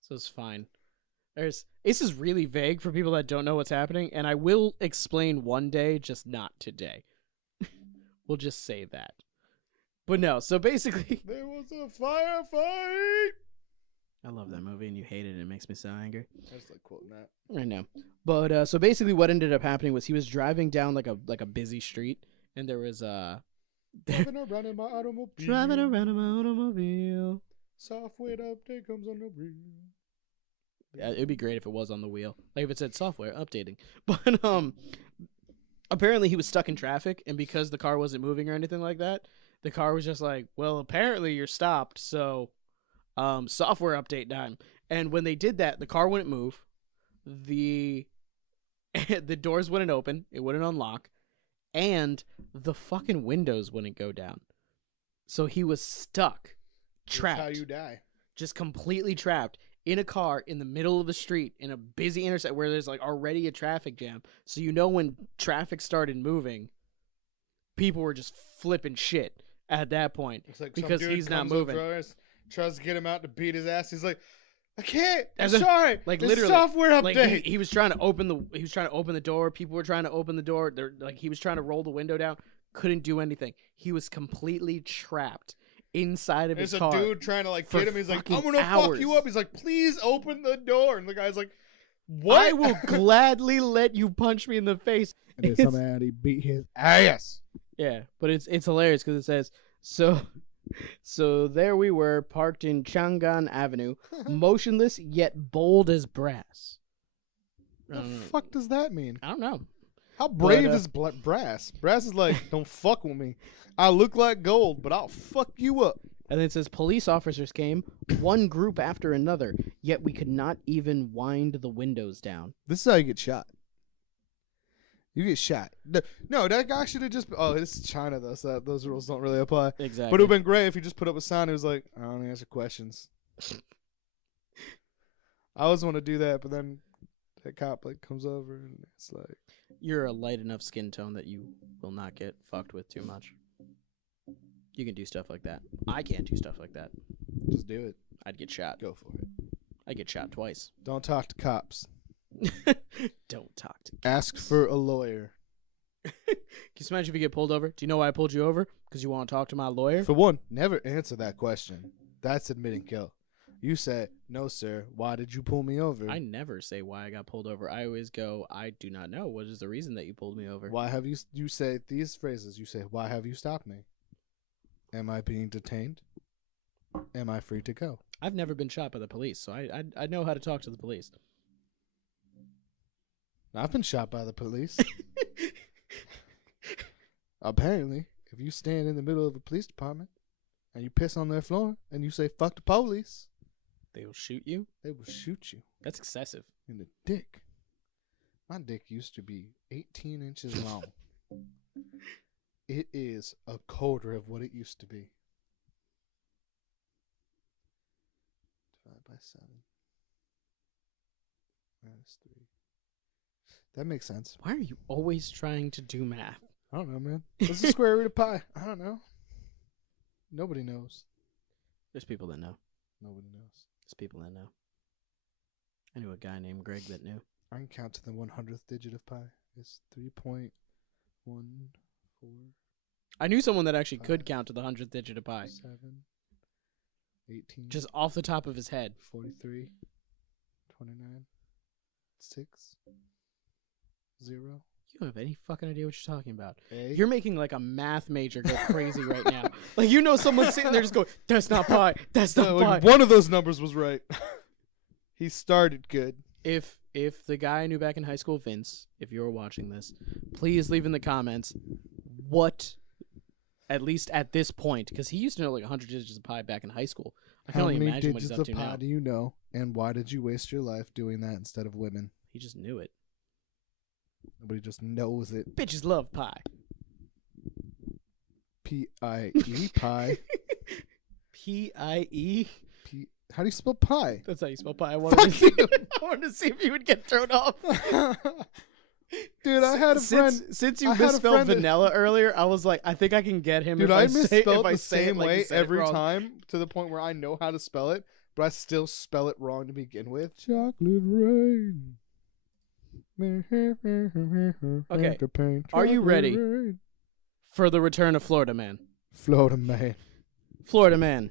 so it's fine. This is really vague for people that don't know what's happening, and I will explain one day, just not today. We'll just say that. But no, so basically, There was a firefight. I love that movie, and you hate it, and it makes me so angry. I just like quoting that. I know, but so basically, what ended up happening was he was driving down like a busy street, and there was Driving around in my automobile. driving around in my automobile. Software update comes on the wheel. Yeah, it'd be great if it was on the wheel, like if it said software updating. But apparently he was stuck in traffic, and because the car wasn't moving or anything like that, the car was just like, well, apparently you're stopped, so software update time. And when they did that, the car wouldn't move, the doors wouldn't open, it wouldn't unlock, and the fucking windows wouldn't go down. So he was stuck, trapped. That's how you die. Just completely trapped in a car in the middle of the street in a busy intersection where there's like already a traffic jam. So when traffic started moving, people were just flipping shit at that point It's like because some dude he's not comes up moving. to us, tries to get him out to beat his ass. He's like, I can't. I'm As a- sorry. like, This literally, software update. Like he was trying to open the door. People were trying to open the door. He was trying to roll the window down. Couldn't do anything. He was completely trapped inside of his There's car. a dude trying to like for get him. He's like, fucking I'm gonna hours. fuck you up. He's like, please open the door. And the guy's like, what? I will gladly let you punch me in the face. And then It's- somebody beat his ass. Yeah, but it's hilarious because it says so there we were parked in Chang'an Avenue, motionless yet bold as brass. The fuck does that mean? I don't know. How brave But, is Brass? Brass is like, don't fuck with me. I look like gold, but I'll fuck you up. And then it says police officers came, one group after another, yet we could not even wind the windows down. This is how you get shot. You get shot. No, that guy should have just. Oh, this is China though, so those rules don't really apply. Exactly. But it would have been great if he just put up a sign. It was like, I don't answer questions. I always want to do that, but then that cop like comes over and it's like, You're a light enough skin tone that you will not get fucked with too much. You can do stuff like that. I can't do stuff like that. just do it. I'd get shot. Go for it. I'd get shot twice. Don't talk to cops. Don't talk to Ask for a lawyer. Can you imagine if you get pulled over? Do you know why I pulled you over? Because you want to talk to my lawyer? For one, never answer that question. That's admitting guilt. You say, no, sir. Why did you pull me over? I never say why I got pulled over. I always go, I do not know. What is the reason that you pulled me over? Why have you say these phrases? You say, why have you stopped me? Am I being detained? Am I free to go? I've never been shot by the police, so I know how to talk to the police. I've been shot by the police. Apparently, if you stand in the middle of a police department and you piss on their floor and you say, fuck the police, They will shoot you? they will shoot you That's excessive. in the dick. My dick used to be 18 inches long. It is a quarter of what it used to be. Divided by 7. Minus 3. That makes sense. Why are you always trying to do math? I don't know, man. What's the square root of pi? I don't know. Nobody knows. There's people that know. Nobody knows. There's people that know. I knew a guy named Greg that knew. I can count to the 100th digit of pi. It's 3.14. I knew someone that actually could count to the 100th digit of pi. 7, 18, Just off the top of his head. 43, 29, 6 0. You don't have any fucking idea what you're talking about. A. You're making like a math major go crazy right now. Like, you know, someone's sitting there just going, "That's not pi. That's not pi." One of those numbers was right. He started good. If the guy I knew back in high school, Vince, if you were watching this, please leave in the comments what, at least at this point, because he used to know like 100 digits of pi back in high school. I can How only many imagine what digits he's up of to pi now. do you know? And why did you waste your life doing that instead of women? He just knew it. Nobody just knows it. Bitches love pie. P-I-E, pie. P-I-E? How do you spell pie? That's how you spell pie. I wanted to see if you would get thrown off. Dude, I had a friend. Since you misspelled vanilla earlier, I was like, I think I can get him. Dude, if I if misspelled I the say it same like you way said it every wrong. time to the point where I know how to spell it, but I still spell it wrong to begin with. Chocolate rain. Okay, are you ready rain. for the return of Florida Man? Florida man. Florida Man.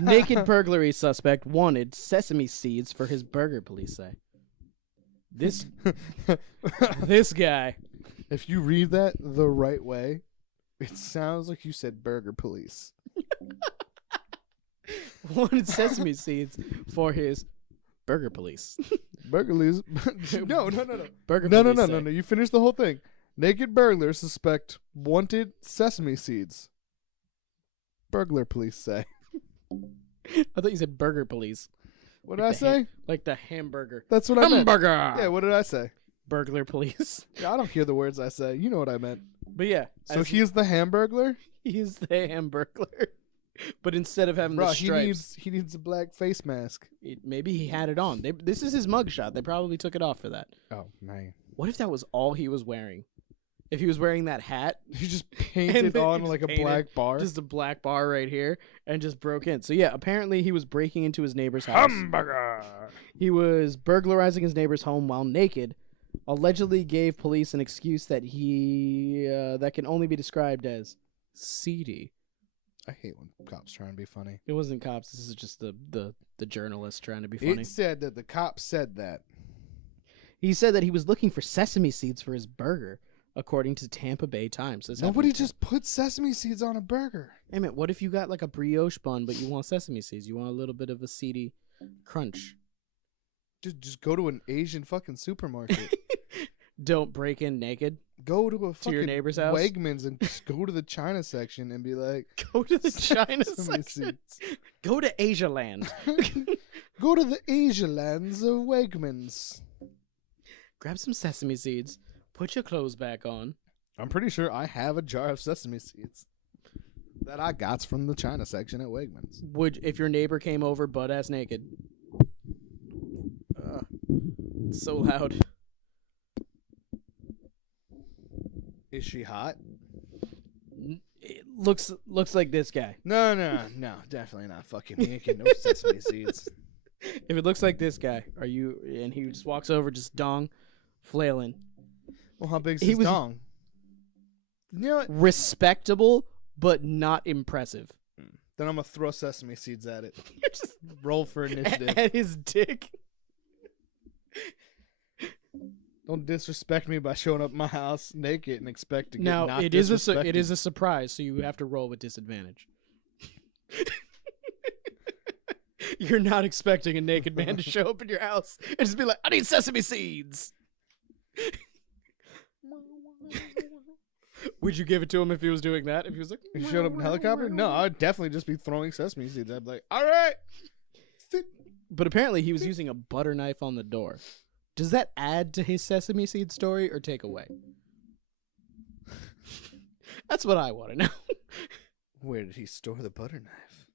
Naked burglary suspect wanted sesame seeds for his burger, police say. This guy. If you read that the right way, it sounds like you said burger police. Wanted sesame seeds for his burger police. Burglars. No. Burger No. police say. You finish the whole thing. Naked burglar suspect wanted sesame seeds. Burglar police say. I thought you said burger police. What did Like I the say? Like the hamburger. That's what I meant. Hamburger. Yeah, what did I say? Burglar police. I don't hear the words I say. You know what I meant. But yeah. So he's the hamburglar? He's the hamburglar. But instead of having Bro, the stripes, he needs a black face mask. maybe he had it on. This is his mugshot. They probably took it off for that. Oh, man. What if that was all he was wearing? If he was wearing that hat, He just And painted then on he like a just black bar. just a black bar right here, and just broke in. So yeah, apparently he was breaking into his neighbor's house. Hamburger. He was burglarizing his neighbor's home while naked. Allegedly gave police an excuse that that can only be described as seedy. I hate when cops try and be funny. It wasn't cops. This is just the journalist trying to be funny. It said that the cop said that. He said that he was looking for sesame seeds for his burger, according to Tampa Bay Times. Nobody just put sesame seeds on a burger. Hey man, what if you got like a brioche bun, but you want sesame seeds? You want a little bit of a seedy crunch. Just go to an Asian fucking supermarket. Don't break in naked. Go to a fucking your neighbor's house? Wegmans and just go to the China section and be like, Go to the China Sesame section. seeds. Go to Asia Land. Go to the Asia lands of Wegmans. Grab some sesame seeds. Put your clothes back on. I'm pretty sure I have a jar of sesame seeds that I got from the China section at Wegmans. If your neighbor came over butt ass naked? It's so loud. Is she hot? It looks like this guy. No, definitely not fucking me. Get no sesame seeds. If it looks like this guy, are you? And he just walks over, just dong, flailing. Well, how big's He his was- dong? You know what? Respectable, but not impressive. Then I'm gonna throw sesame seeds at it. You're just Roll for initiative. at his dick. Don't disrespect me by showing up at my house naked and expect to get Now not it is disrespected. a surprise, so you have to roll with disadvantage. You're not expecting a naked man to show up in your house and just be like, "I need sesame seeds." Would you give it to him if he was doing that? If he was like, You showed up in a helicopter? No, I'd definitely just be throwing sesame seeds. I'd be like, all right. But apparently he was using a butter knife on the door. Does that add to his sesame seed story or take away? That's what I want to know. Where did he store the butter knife?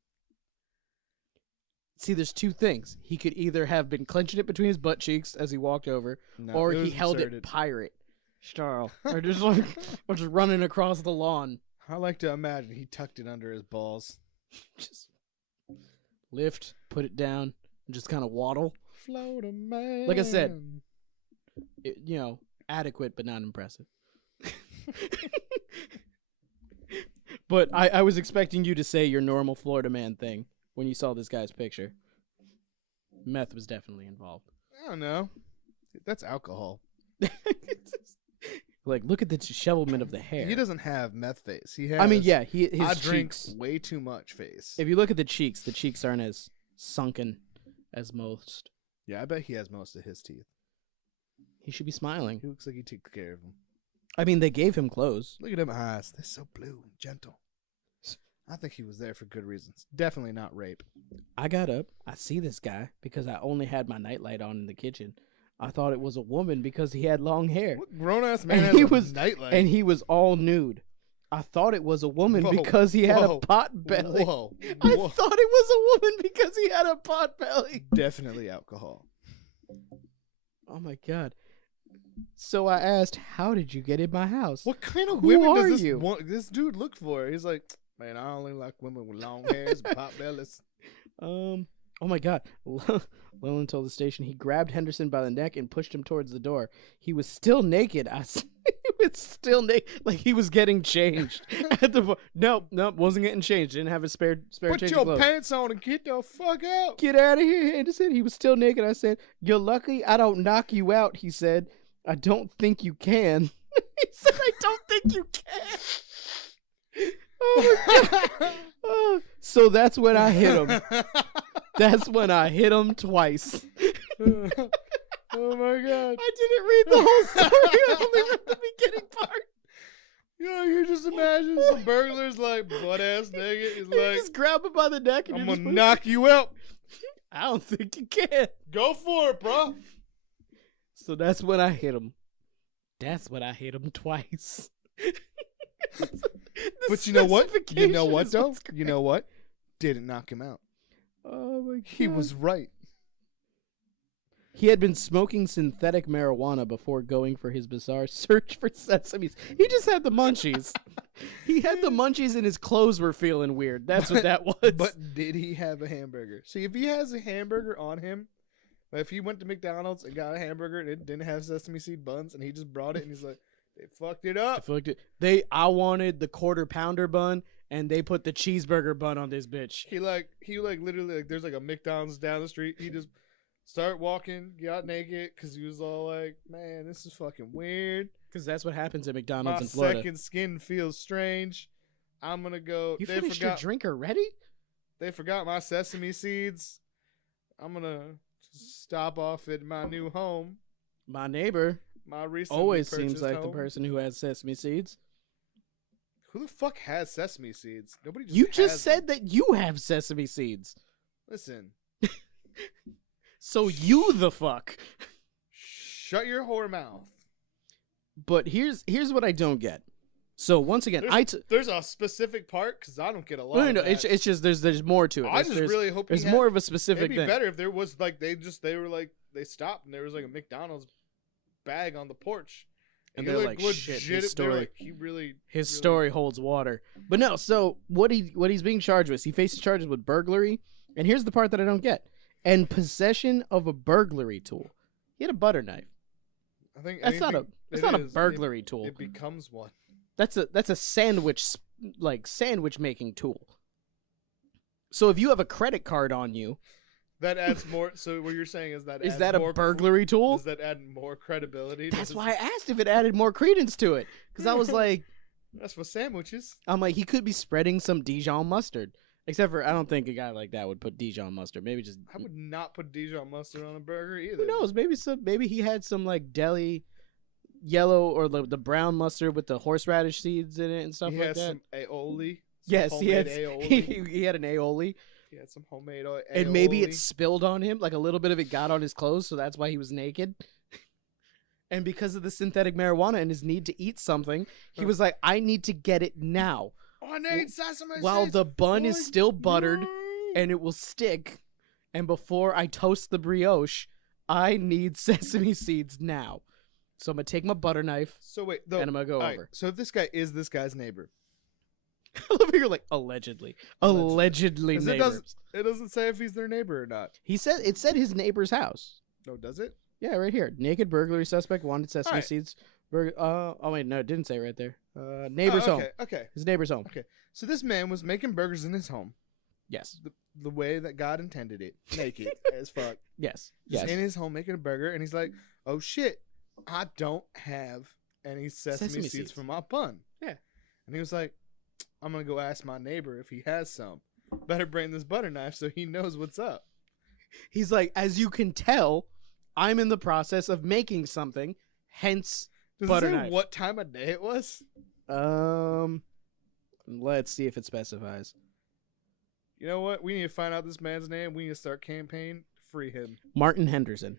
See, there's two things. He could either have been clenching it between his butt cheeks as he walked over, No, or it he was held inserted. it pirate style, or just like, or just running across the lawn. I like to imagine he tucked it under his balls. Just lift, put it down, and just kind of waddle. Float a man. Like I said, adequate but not impressive. But I was expecting you to say your normal Florida man thing when you saw this guy's picture. Meth was definitely involved. I don't know. That's alcohol. Like, look at the dishevelment of the hair. He doesn't have meth face. He has. I mean, yeah, his I drink cheeks. way too much face. If you look at the cheeks aren't as sunken as most. Yeah, I bet he has most of his teeth. He should be smiling. He looks like he took care of him. I mean, they gave him clothes. Look at him eyes. They're so blue and gentle. I think he was there for good reasons. Definitely not rape. I got up. I see this guy because I only had my nightlight on in the kitchen. I thought it was a woman because he had long hair. What grown-ass man And has a nightlight? And he was all nude. I thought it was a woman because he had a pot belly. Whoa. I thought it was a woman because he had a pot belly. Definitely alcohol. Oh my God. So I asked, how did you get in my house? What kind of Who women are does you? this dude look for? He's like, man, I only like women with long hairs and pot bellies. Oh my God. Llewellyn told the station he grabbed Henderson by the neck and pushed him towards the door. He was still naked. He was still naked. Like he was getting changed at the Nope, wasn't getting changed. Didn't have a spare Put change your of clothes. pants on and get the fuck out. Get out of here, Henderson. He was still naked. I said, you're lucky I don't knock you out, he said. I don't think you can. He said, I don't think you can. Oh my God. Oh, so that's when I hit him. That's when I hit him twice. Oh my God. I didn't read the whole story. I only read the beginning part. Yo, you just imagine some burglars like butt ass naked. He's You like, just grab him by the neck and I'm you're gonna just knock you out. I don't think you can. Go for it, bro. So that's when I hit him. That's when I hit him twice. But you know what? You know specification what is though? what's great. You know what? Didn't knock him out. Oh my God. He was right. He had been smoking synthetic marijuana before going for his bizarre search for sesames. He just had the munchies. He had the munchies and his clothes were feeling weird. That's what that was. But did he have a hamburger? See, if he has a hamburger on him, if he went to McDonald's and got a hamburger and it didn't have sesame seed buns and he just brought it and he's like, they fucked it up. I wanted the quarter pounder bun and they put the cheeseburger bun on this bitch. He literally like there's like a McDonald's down the street. He just started walking, got naked because he was all like, man, this is fucking weird. Because that's what happens at McDonald's My in Florida. second skin feels strange. I'm gonna go. You finished your drink already? They forgot my sesame seeds. I'm gonna stop off at my new home. My neighbor My recently always seems purchased like home. the person who has sesame seeds. Who the fuck has sesame seeds? Nobody. You has just said them. that you have sesame seeds. Listen. So you the fuck. Shut your whore mouth. But here's what I don't get. So once again, There's a specific part because I don't get a lot. no. of that. It's just there's more to it. I just really hope there's more of a specific It'd be thing. better if there was like they stopped and there was like a McDonald's bag on the porch. And he they're looked like, shit, legit- his they were story. like, he really His story holds water. But no, so what he's being charged with, he faces charges with burglary, and here's the part that I don't get. And possession of a burglary tool. He had a butter knife. I think That's not a burglary tool. It becomes one. That's a sandwich making tool. So if you have a credit card on you, That adds more. So what you're saying is that is adds that a more burglary tool? Does that add more credibility? That's why I asked if it added more credence to it, because I was like, That's for sandwiches. I'm like, he could be spreading some Dijon mustard. Except for, I don't think a guy like that would put Dijon mustard. Maybe just. I would not put Dijon mustard on a burger either. Who knows? Maybe he had some like deli yellow or the brown mustard with the horseradish seeds in it and stuff He like has that. some aioli. Yes, he had. aioli. He had an aioli, He had some homemade aioli. and maybe it spilled on him. Like a little bit of it got on his clothes, so that's why he was naked. And because of the synthetic marijuana and his need to eat something, he was like, "I need to get it now." I need sesame While seeds. the bun is still buttered No. and it will stick, and before I toast the brioche, I need sesame seeds now. So I'm gonna take my butter knife So wait, and I'm gonna go all right, over. so if this guy is this guy's neighbor, I love how you're like allegedly 'Cause neighbors. it doesn't say if he's their neighbor or not. It said his neighbor's house. No, does it? Yeah, right here. Naked burglary suspect wanted sesame Alright. seeds. Oh wait, no, it didn't say right there. Neighbor's home. Okay. His neighbor's home. So this man was making burgers in his home. Yes. the way that God intended it, naked as fuck. Yes. Just Yes. in his home making a burger, and he's like, "Oh shit, I don't have any sesame seeds for my bun." Yeah. And he was like, "I'm gonna go ask my neighbor if he has some. Better bring this butter knife so he knows what's up." He's like, as you can tell, I'm in the process of making something, hence Does butter it say knife. what time of day it was? Let's see if it specifies. You know what? We need to find out this man's name. We need to start campaign to free him. Martin Henderson.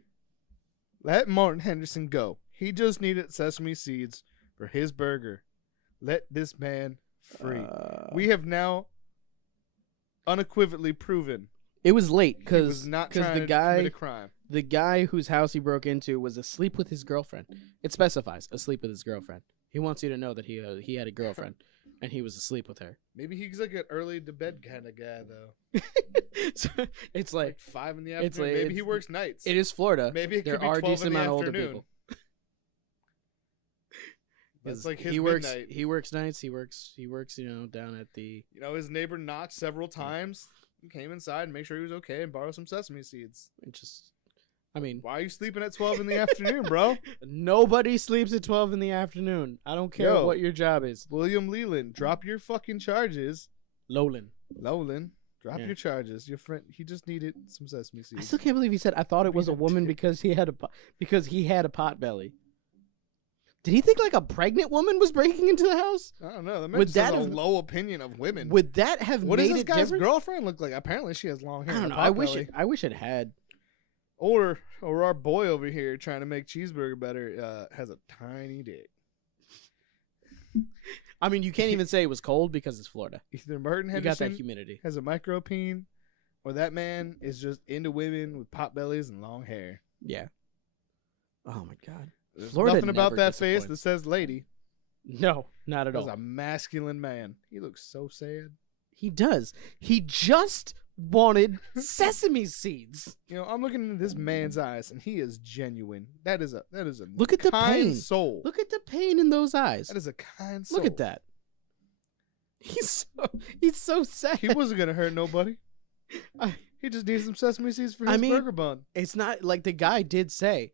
Let Martin Henderson go. He just needed sesame seeds for his burger. Let this man free. We have now unequivocally proven It was late he because was not trying the to guy commit a crime. the guy whose house he broke into was asleep with his girlfriend. It specifies asleep with his girlfriend. He wants you to know that he had a girlfriend and he was asleep with her. Maybe he's like an early to bed kind of guy though. So it's like 5 in the it's afternoon. like- Maybe he works nights. it is Florida. Maybe it There could be are 12 decent in the amount of older afternoon. people. That's like his he works. midnight. He works nights. He works. Down at the. You know, his neighbor knocked several times. He came inside and make sure he was okay and borrow some sesame seeds. It just. I mean, Why are you sleeping at 12 in the afternoon, bro? nobody sleeps at 12 in the afternoon. I don't care Yo. what your job is. William Leland, drop your fucking charges. Lowland. Lolan, drop Yeah. your charges. Your friend, he just needed some sesame I seeds. still can't believe he said I thought it was a Yeah. woman because he had a pot belly. Did he think like a pregnant woman was breaking into the house? I don't know. That man Would just that has a have- low opinion of women. Would that have What does made this it guy's different? girlfriend look like? Apparently, she has long hair. I don't and know. a pot I wish it had. Or our boy over here trying to make cheeseburger better has a tiny dick. I mean, you can't even say it was cold because it's Florida. Either Martin You got that Henderson humidity. has a micropene, or that man is just into women with pot bellies and long hair. Yeah. Oh my God. There's Florida nothing about never that face disappoints. that says lady. No, not at That's all. a masculine man. He looks so sad. He does. He just wanted sesame seeds. You know, I'm looking in this man's eyes, and he is genuine. That is a Look at the kind pain. soul. Look at the pain in those eyes. That is a kind soul. Look at that. He's so sad. He wasn't gonna hurt nobody. I- He just needs some sesame seeds for his I mean- burger bun. It's not like the guy did say,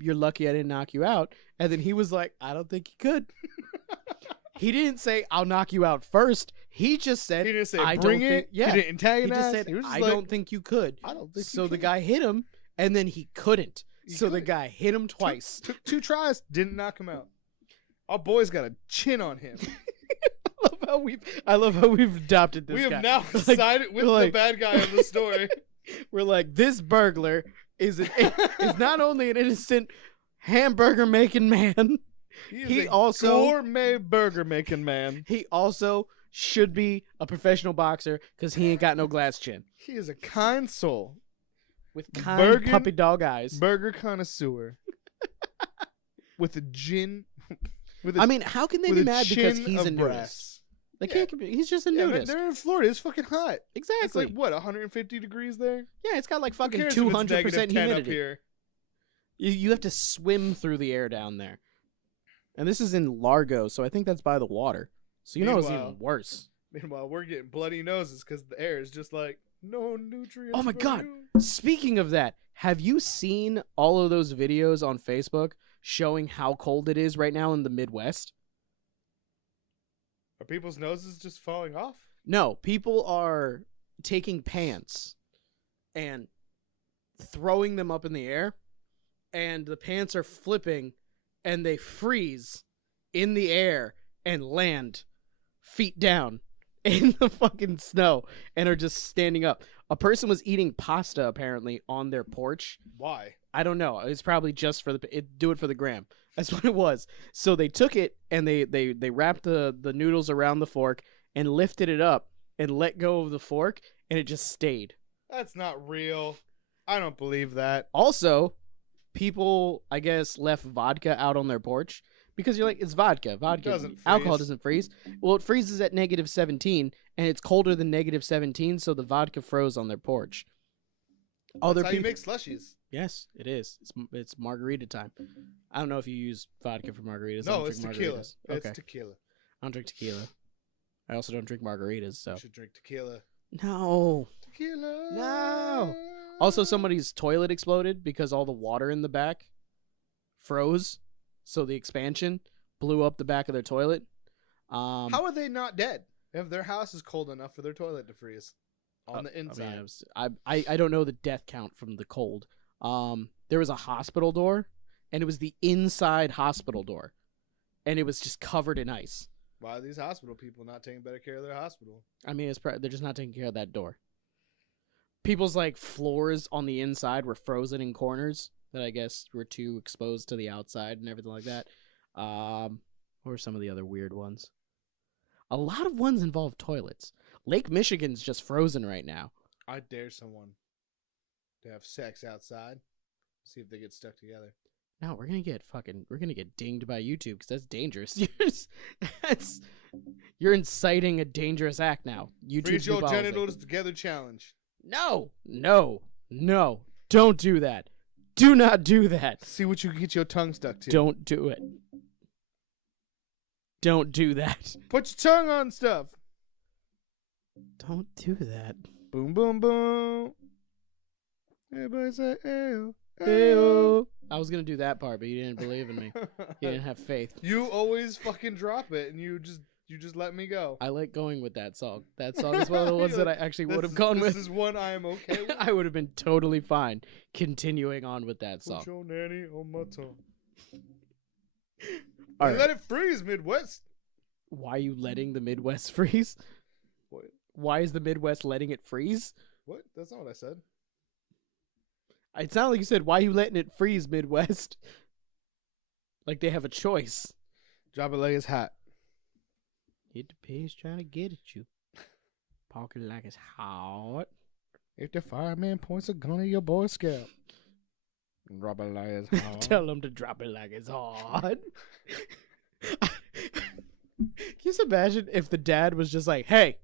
you're lucky I didn't knock you out. And then he was like, I don't think he could. He didn't say, I'll knock you out first. He just said, He didn't say I bring don't it. think, yeah. He didn't antagonize. He just said, was just I like, don't think you could. I don't think. So you the can. guy hit him, and then he couldn't. He So the couldn't. guy hit him twice. Took 2 tries, didn't knock him out. Our boy's got a chin on him. I love how we've adopted this We have guy. now Like, sided with like- the bad guy of the story. We're like, this burglar is not only an innocent hamburger making man, He is a also gourmet burger making man. he also should be a professional boxer because he ain't got no glass chin He is a kind soul, with kind Bergen- puppy dog eyes. burger connoisseur, with a gin. With I mean, how can they with be a mad because chin he's a of nudist? brass. They Yeah. can't. He's just a Yeah, man, nudist. they're in Florida. It's fucking hot. Exactly. It's like what, 150 degrees there? Yeah, it's got like Who fucking cares if it's 200% -10 up humidity. here? You have to swim through the air down there, and this is in Largo, so I think that's by the water. So it's Meanwhile- even worse. Meanwhile, we're getting bloody noses because the air is just like no nutrients. Oh my for God. you. Speaking of that, have you seen all of those videos on Facebook showing how cold it is right now in the Midwest? Are people's noses just falling off? No, people are taking pants and throwing them up in the air, and the pants are flipping, and they freeze in the air and land feet down in the fucking snow and are just standing up. A person was eating pasta apparently on their porch. Why? I don't know. It's probably just for do it for the gram. That's what it was. So they took it and they wrapped the noodles around the fork and lifted it up and let go of the fork, and it just stayed. That's not real. I don't believe that. Also, people, I guess, left vodka out on their porch because you're like, it's vodka. Vodka Doesn't alcohol freeze. doesn't freeze. Well, it freezes at -17 and it's colder than -17, so the vodka froze on their porch. That's how you make slushies. Yes, it is. It's margarita time. I don't know if you use vodka for margaritas. I No, don't it's drink tequila. margaritas. Okay. It's tequila. I don't drink tequila. I also don't drink margaritas, so You should drink tequila. No. Tequila. No. Also, somebody's toilet exploded because all the water in the back froze. So the expansion blew up the back of their toilet. How are they not dead if their house is cold enough for their toilet to freeze on the inside? I don't know the death count from the cold. There was a hospital door, and it was the inside hospital door, and it was just covered in ice. Why are these hospital people not taking better care of their hospital? I mean, they're just not taking care of that door. People's like floors on the inside were frozen in corners that I guess were too exposed to the outside and everything like that. What were some of the other weird ones? A lot of ones involve toilets. Lake Michigan's just frozen right now. I dare someone to have sex outside. See if they get stuck together. No, we're gonna get dinged by YouTube because that's dangerous. You're inciting a dangerous act now. YouTube Freeze your genitals together challenge. No, don't do that. Do not do that. See what you can get your tongue stuck to. Don't do it. Don't do that. Put your tongue on stuff. Don't do that. Boom, boom, boom. Everybody say, ayo, ayo. I was going to do that part, but you didn't believe in me. You didn't have faith. You always fucking drop it, and you just let me go. I like going with that song. That song is one of the ones that I actually would have gone with. This is one I am okay with. I would have been totally fine continuing on with that song. Put your nanny on my tongue. All right. Let it freeze, Midwest. Why are you letting the Midwest freeze? What? Why is the Midwest letting it freeze? What? That's not what I said. It sounded like you said, why are you letting it freeze, Midwest? Like they have a choice. Drop it like it's hot. Hit the page trying to get at you. Parking like it's hot. If the fireman points a gun at your boy's scalp. Drop it like it's hot. Tell him to drop it like it's hot. Can you just imagine if the dad was just like, hey,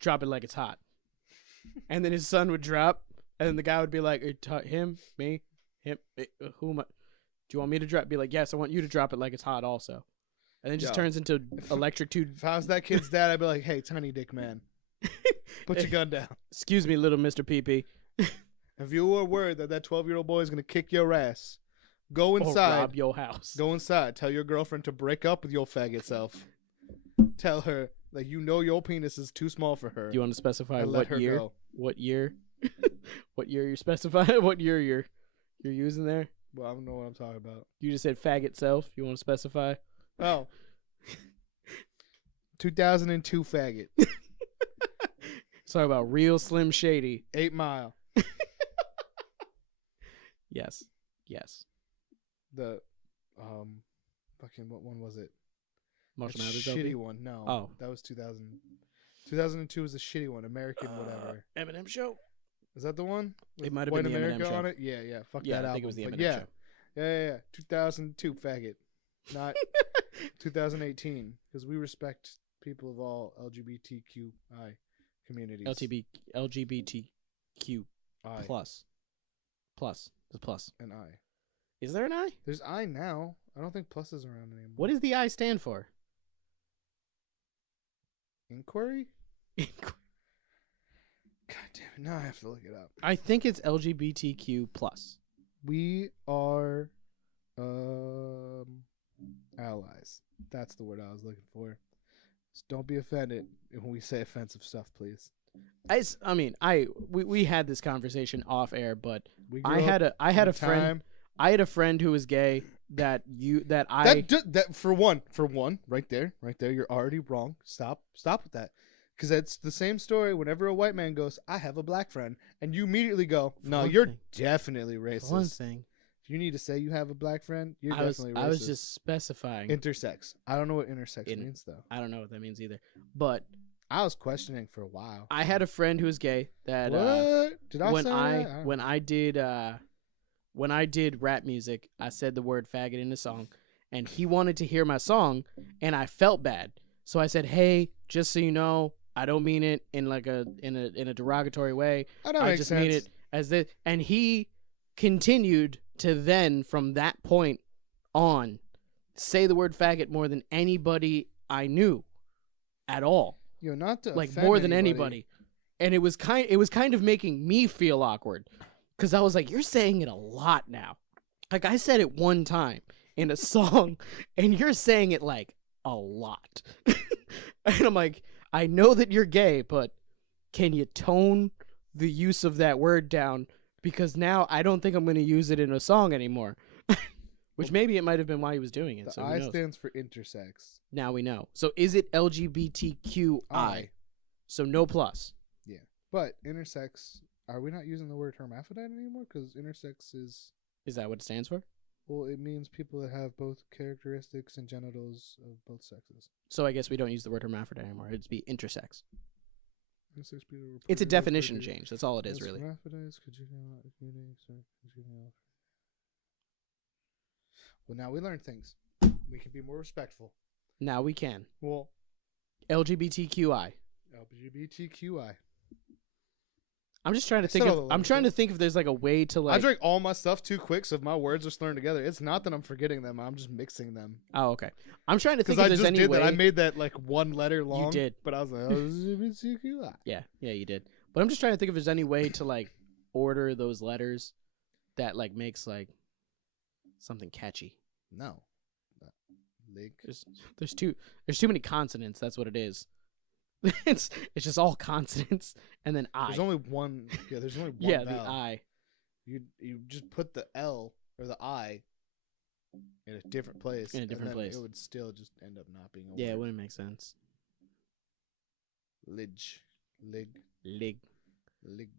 drop it like it's hot. And then his son would drop, and then the guy would be like, him, me, him, who am I? Do you want me to drop? Be like, yes, I want you to drop it like it's hot also. And then it just turns into electric tube. If I was that kid's dad, I'd be like, hey, tiny dick man, put your gun down. Excuse me, little Mr. PP. If you were worried that 12-year-old boy is going to kick your ass, go inside. Or rob your house. Go inside. Tell your girlfriend to break up with your faggot self. Tell her that you know your penis is too small for her. You want to specify what year? Go. What year? What year you're specifying? What year you're using there? Well, I don't know what I'm talking about. You just said faggot self. You want to specify? Oh. 2002 faggot. Talk about real Slim Shady. 8 Mile. Yes. The fucking what one was it? Marshall Mathers shitty one. No. Oh. That was 2000. 2002 was a shitty one. American whatever. Eminem Show? Is that the one? It might have White been the America Eminem Show. on it? Yeah. Fuck yeah, that album. I think it was the Eminem yeah. Show. Yeah. 2002 faggot. Not 2018. Because we respect people of all LGBTQI communities. LGBTQ plus. Plus. There's plus. An I. Is there an I? There's I now. I don't think plus is around anymore. What does the I stand for? Inquiry? God damn it. Now I have to look it up. I think it's LGBTQ plus. We are allies. That's the word I was looking for. Just don't be offended when we say offensive stuff, please. We had this conversation off air, but I had a friend who was gay that for one right there you're already wrong. Stop with that, because it's the same story whenever a white man goes, I have a black friend, and you immediately go, no, you're definitely racist. One thing, if you need to say you have a black friend, you're definitely racist. I was just specifying intersex. I don't know what intersex means though. I don't know what that means either, but I was questioning for a while. I had a friend who was gay that what? Did I when say that? when I did rap music, I said the word faggot in the song, and he wanted to hear my song, and I felt bad. So I said, "Hey, just so you know, I don't mean it in like in a derogatory way. I just mean it as this." And he continued to then, from that point on, say the word faggot more than anybody I knew at all. Not to like more than anybody. anybody. and it was kind of making me feel awkward because I was like, you're saying it a lot now. Like, I said it one time in a song, and you're saying it like a lot. And I'm like, I know that you're gay, but can you tone the use of that word down? Because now I don't think I'm going to use it in a song anymore. Which maybe it might have been why he was doing it. The so I stands for intersex. Now we know. So is it LGBTQI? So no plus. Yeah. But intersex, are we not using the word hermaphrodite anymore? Because intersex is... Is that what it stands for? Well, it means people that have both characteristics and genitals of both sexes. So I guess we don't use the word hermaphrodite anymore. It'd be intersex. Intersex people It's a definition change. That's all it is, really. Hermaphrodites, well, now we learn things. We can be more respectful. Now we can. Well, LGBTQI. LGBTQI. I'm just trying to think of. I'm trying to think if there's like a way to like. I drank all my stuff too quick, so if my words are slurring together, it's not that I'm forgetting them. I'm just mixing them. Oh, okay. I'm trying to think if there's any way. That. I made that like one letter long. You did, but I was like, LGBTQI. Yeah, you did. But I'm just trying to think if there's any way to like order those letters that like makes like something catchy. No. There's too many consonants. That's what it is. it's just all consonants and then I. There's only one. Yeah, there's only one. Yeah, vowel. the I. You just put the L or the I in a different place. In a different place. It would still just end up not being a word. Yeah, it wouldn't make sense. Lig. Lig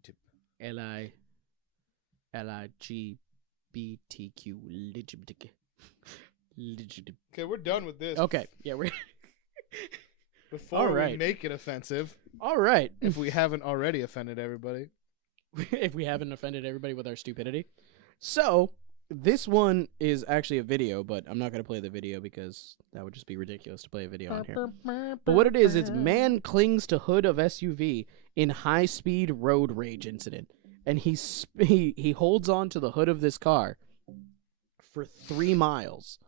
tip. LIGBTQ. Okay, we're done with this. Okay, yeah, we're. Before we make it offensive. All right. If we haven't already offended everybody. If we haven't offended everybody with our stupidity. So, this one is actually a video, but I'm not going to play the video because that would just be ridiculous to play a video on here. But what it is, it's man clings to hood of SUV in high-speed road rage incident. And he holds on to the hood of this car for 3 miles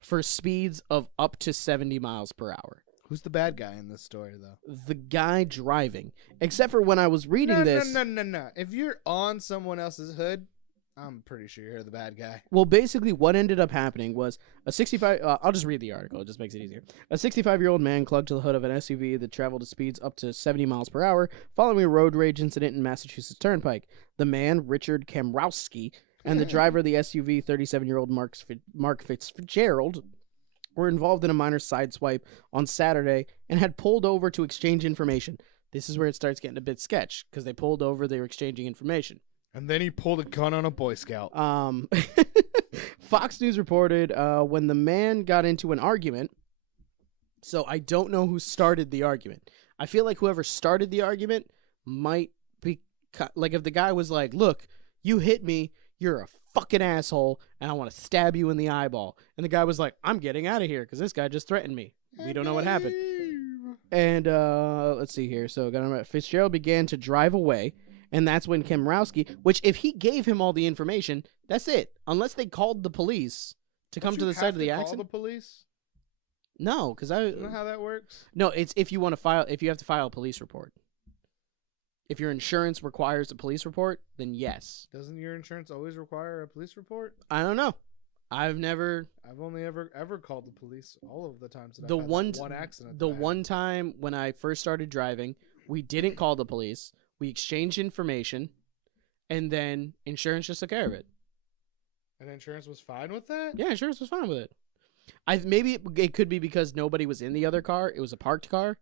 for speeds of up to 70 miles per hour. Who's the bad guy in this story, though? The guy driving. Except for when I was reading this... No. If you're on someone else's hood, I'm pretty sure you're the bad guy. Well, basically, what ended up happening was a 65... I'll just read the article. It just makes it easier. A 65-year-old man clung to the hood of an SUV that traveled at speeds up to 70 miles per hour following a road rage incident in Massachusetts Turnpike. The man, Richard Kamrowski, and the driver of the SUV, 37-year-old Mark Fitzgerald, were involved in a minor sideswipe on Saturday and had pulled over to exchange information. This is where it starts getting a bit sketch, because they pulled over, they were exchanging information. And then he pulled a gun on a Boy Scout. Fox News reported when the man got into an argument, so I don't know who started the argument. I feel like whoever started the argument might be, like if the guy was like, look, you hit me, you're a fucking asshole, and I want to stab you in the eyeball. And the guy was like, I'm getting out of here because this guy just threatened me. We don't know what happened. And let's see here. So Fitzgerald began to drive away, and that's when Kamrowski, which if he gave him all the information, that's it. Unless they called the police to come to the site of the accident. Call the police? No, because You know how that works? No, it's if you want to file, if you have to file a police report. If your insurance requires a police report, then yes. Doesn't your insurance always require a police report? I don't know. I've only ever called the police all of the times that I've had one accident. The one time when I first started driving, we didn't call the police. We exchanged information, and then insurance just took care of it. And insurance was fine with that? Yeah, insurance was fine with it. Maybe it could be because nobody was in the other car. It was a parked car.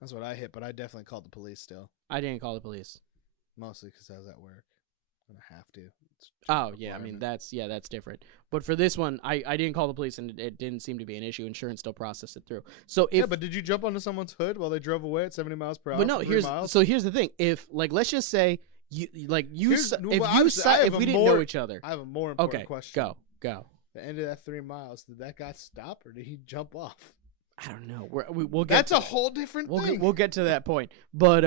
That's what I hit, but I definitely called the police still. I didn't call the police. Mostly because I was at work. And I have to. Oh, yeah. I mean, that's different. But for this one, I didn't call the police, and it didn't seem to be an issue. Insurance still processed it through. So yeah, but did you jump onto someone's hood while they drove away at 70 miles per hour? But no, here's the thing. If, like, let's just say, if we didn't know each other. I have a more important question. Go. The end of that 3 miles, did that guy stop, or did he jump off? I don't know. We'll get. That's a whole different thing. We'll get to that point. But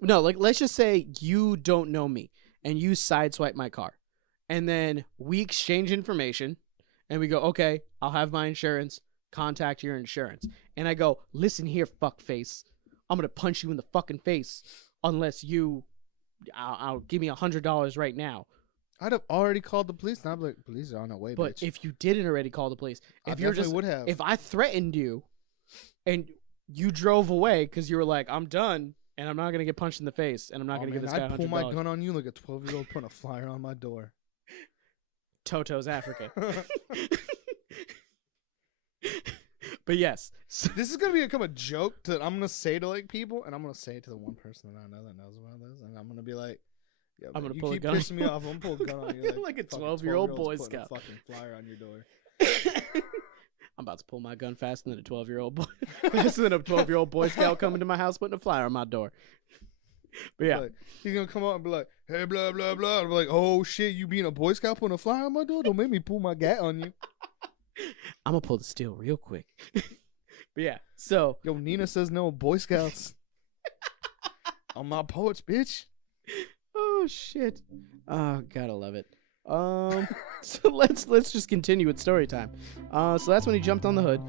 no, like let's just say you don't know me and you sideswipe my car, and then we exchange information, and we go, okay, I'll have my insurance. Contact your insurance, and I go, listen here, fuckface. I'm gonna punch you in the fucking face unless you, I'll give me $100 right now. I'd have already called the police, and I'd be like, police are on their way, But bitch. if you didn't already call the police, I if you're definitely just, would have. if I threatened you, and you drove away because you were like, I'm done, and I'm not gonna get punched in the face, and I'm not gonna give this guy $100. I'd pull my gun on you like a 12-year-old putting a flyer on my door. Toto's Africa. But yes, so This is gonna become a joke that I'm gonna say to like people, and I'm gonna say it to the one person that I know that knows about this, and I'm gonna be like, "Yeah, I'm man, gonna you pull a keep gun. pissing me off. I'm gonna pull a gun on you Like a fucking 12-year-old 12-year-olds Boy putting Scout. a fucking flyer on your door." I'm about to pull my gun faster than a 12-year-old boy, faster than a 12-year-old Boy Scout coming to my house putting a flyer on my door. But yeah, Like, he's gonna come out and be like, "Hey, blah blah blah." I'm like, "Oh shit, you being a Boy Scout putting a flyer on my door? Don't make me pull my gat on you." I'm gonna pull the steel real quick. But yeah, so Yo, Nina says no Boy Scouts on my porch, bitch. oh shit, oh gotta love it. So let's just continue with story time. So that's when he jumped on the hood.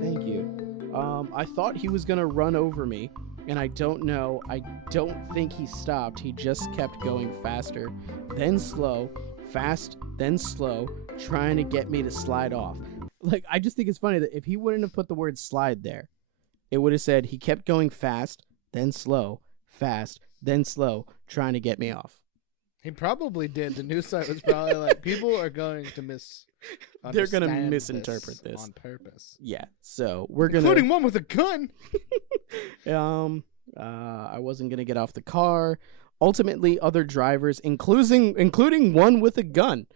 Thank you. I thought he was gonna run over me, and I don't know. I don't think he stopped. He just kept going faster, then slow, fast, then slow, trying to get me to slide off. Like, I just think it's funny that if he wouldn't have put the word slide there, it would have said he kept going fast, then slow, fast, then slow, trying to get me off. He probably did. The news site was probably like, people are going to They're gonna understand misinterpret this on purpose, Yeah, so we're gonna, including one with a gun. I wasn't gonna get off the car. Ultimately, other drivers, including one with a gun.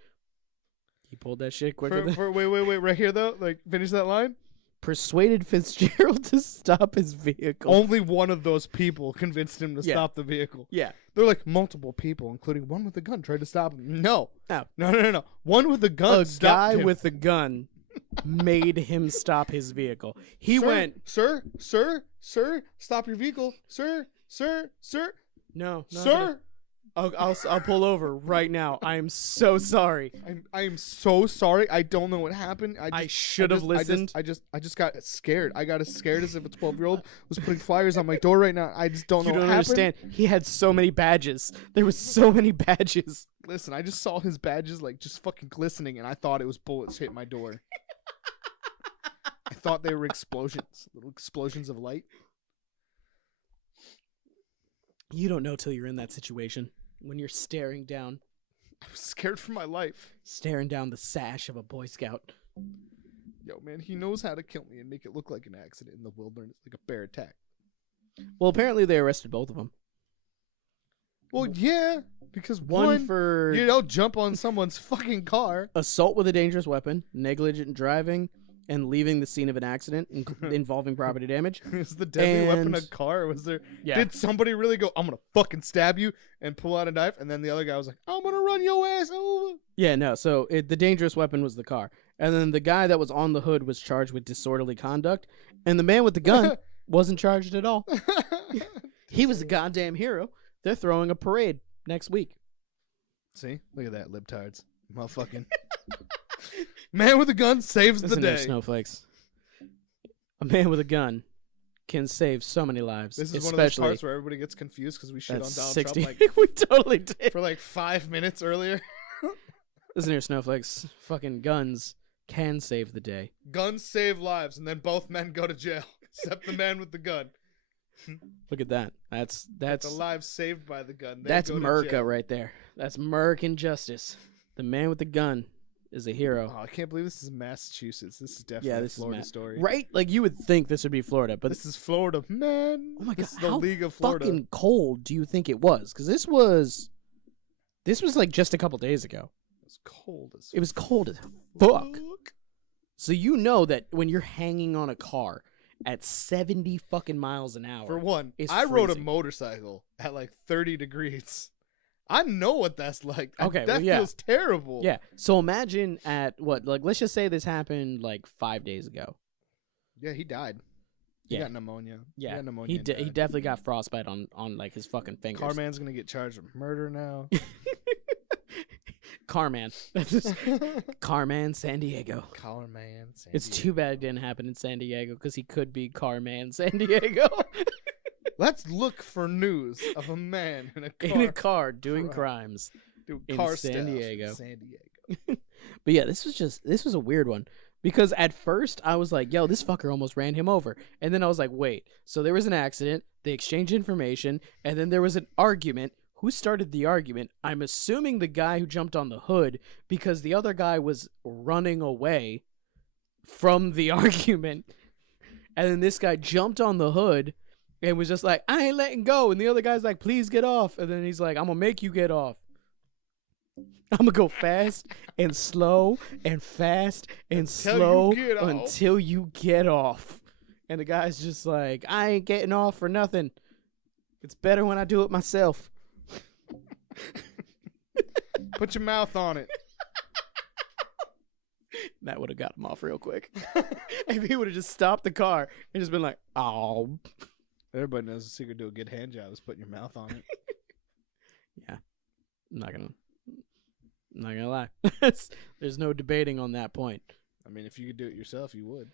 He pulled that shit quicker than Wait, right here though. Like, finish that line. persuaded Fitzgerald to stop his vehicle. Only one of those people convinced him to Yeah. stop the vehicle. Yeah, They're like multiple people, including one with a gun, tried to stop him. No. No. One with a gun a stopped guy him. with a gun made him stop his vehicle. He Sir, went, sir, stop your vehicle, sir. no, Sir. I'll pull over right now. I am so sorry. I am so sorry. I don't know what happened. I should have listened. I just got scared. I got as scared as if a 12-year-old was putting flyers on my door right now. I just don't You know don't what happened. understand. He had so many badges. There was so many badges. Listen, I just saw his badges like just fucking glistening, and I thought it was bullets hit my door. I thought they were explosions, little explosions of light. You don't know till you're in that situation. When you're staring down I was scared for my life. the sash of a Boy Scout. Yo, man, he knows how to kill me and make it look like an accident in the wilderness, like a bear attack. Well, apparently they arrested both of them. Well, yeah, because One for you don't jump on someone's fucking car. assault with a dangerous weapon, negligent driving, and leaving the scene of an accident involving property damage. Is the deadly weapon a And- car? Or was there? Yeah. Did somebody really go, "I'm gonna fucking stab you," and pull out a knife? And then the other guy was like, "I'm gonna run your ass over." Yeah, no. So the dangerous weapon was the car. And then the guy that was on the hood was charged with disorderly conduct. And the man with the gun wasn't charged at all. He was a goddamn hero. They're throwing a parade next week. See, look at that, libtards, motherfucking man with a gun saves the Listen there, day. snowflakes. A man with a gun can save so many lives. This is especially one of those parts where everybody gets confused because we shit on that's Donald 60. Trump like We totally did. for like 5 minutes earlier. Listen here, snowflakes. Fucking guns can save the day. Guns save lives, and then both men go to jail, except the man with the gun. Look at that. That's The lives saved by the gun. They that's go to America jail. right there. That's American justice. The man with the gun is a hero. Oh, I can't believe this is Massachusetts. This is definitely Yeah, a this is Florida Matt. story. Right? Like you would think this would be Florida, but This is Florida, man. oh my god, This is the how League of Florida. fucking cold do you think it was? Because this was like just a couple days ago. It's cold as It was cold as fuck. So you know that when you're hanging on a car at 70 fucking miles an hour. For one, It's I rode a freezing. motorcycle at like 30 degrees. I know what that's like. Okay, that well, yeah. feels terrible. Yeah. So imagine at what, like, let's just say this happened like 5 days ago. Yeah, he died. He Yeah. got pneumonia. Yeah. He got pneumonia. He and he died. definitely got frostbite on like his fucking fingers. Carman's gonna get charged with murder now. Carman. That's just Carman San Diego. Carman San It's Diego. too bad it didn't happen in San Diego because he could be Carman San Diego. Let's look for news of a man In a car doing crimes. in car San stuff Diego. in San Diego. But yeah, this was a weird one. Because at first I was like, yo, this fucker almost ran him over. And then I was like, wait, so there was an accident, they exchanged information, and then there was an argument. Who started the argument? I'm assuming the guy who jumped on the hood, because the other guy was running away from the argument. And then this guy jumped on the hood and was just like, I ain't letting go. And the other guy's like, please get off. And then he's like, I'm going to make you get off. I'm going to go fast and slow and fast and slow until you get off. And the guy's just like, I ain't getting off for nothing. It's better when I do it myself. Put your mouth on it. That would have got him off real quick. If he would have just stopped the car and just been like, oh. Everybody knows the secret to a good hand job is putting your mouth on it. Yeah. I'm not gonna lie. There's no debating on that point. I mean, if you could do it yourself, you would.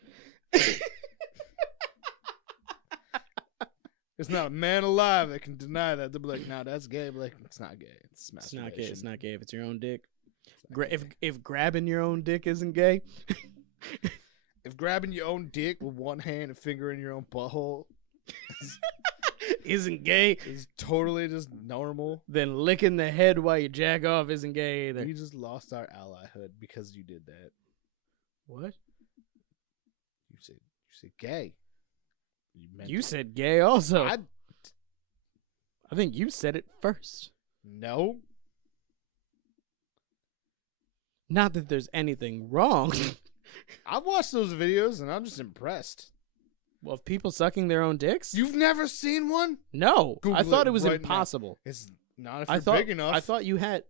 There's not a man alive that can deny that. They'll be like, nah, that's gay. But like, it's not gay. It's not gay. It's not gay if it's your own dick. If If grabbing your own dick isn't gay. if grabbing your own dick with one hand and fingering your own butthole isn't gay, is totally just normal, then licking the head while you jack off isn't gay either. we just lost our allyhood because you did that. What? You said gay. You said gay also. I think you said it first. No. Not that there's anything wrong. I've watched those videos and I'm just impressed. Well, of people sucking their own dicks? You've never seen one? No. Google I thought it it was right impossible. now. It's not if you're big enough. I thought you had...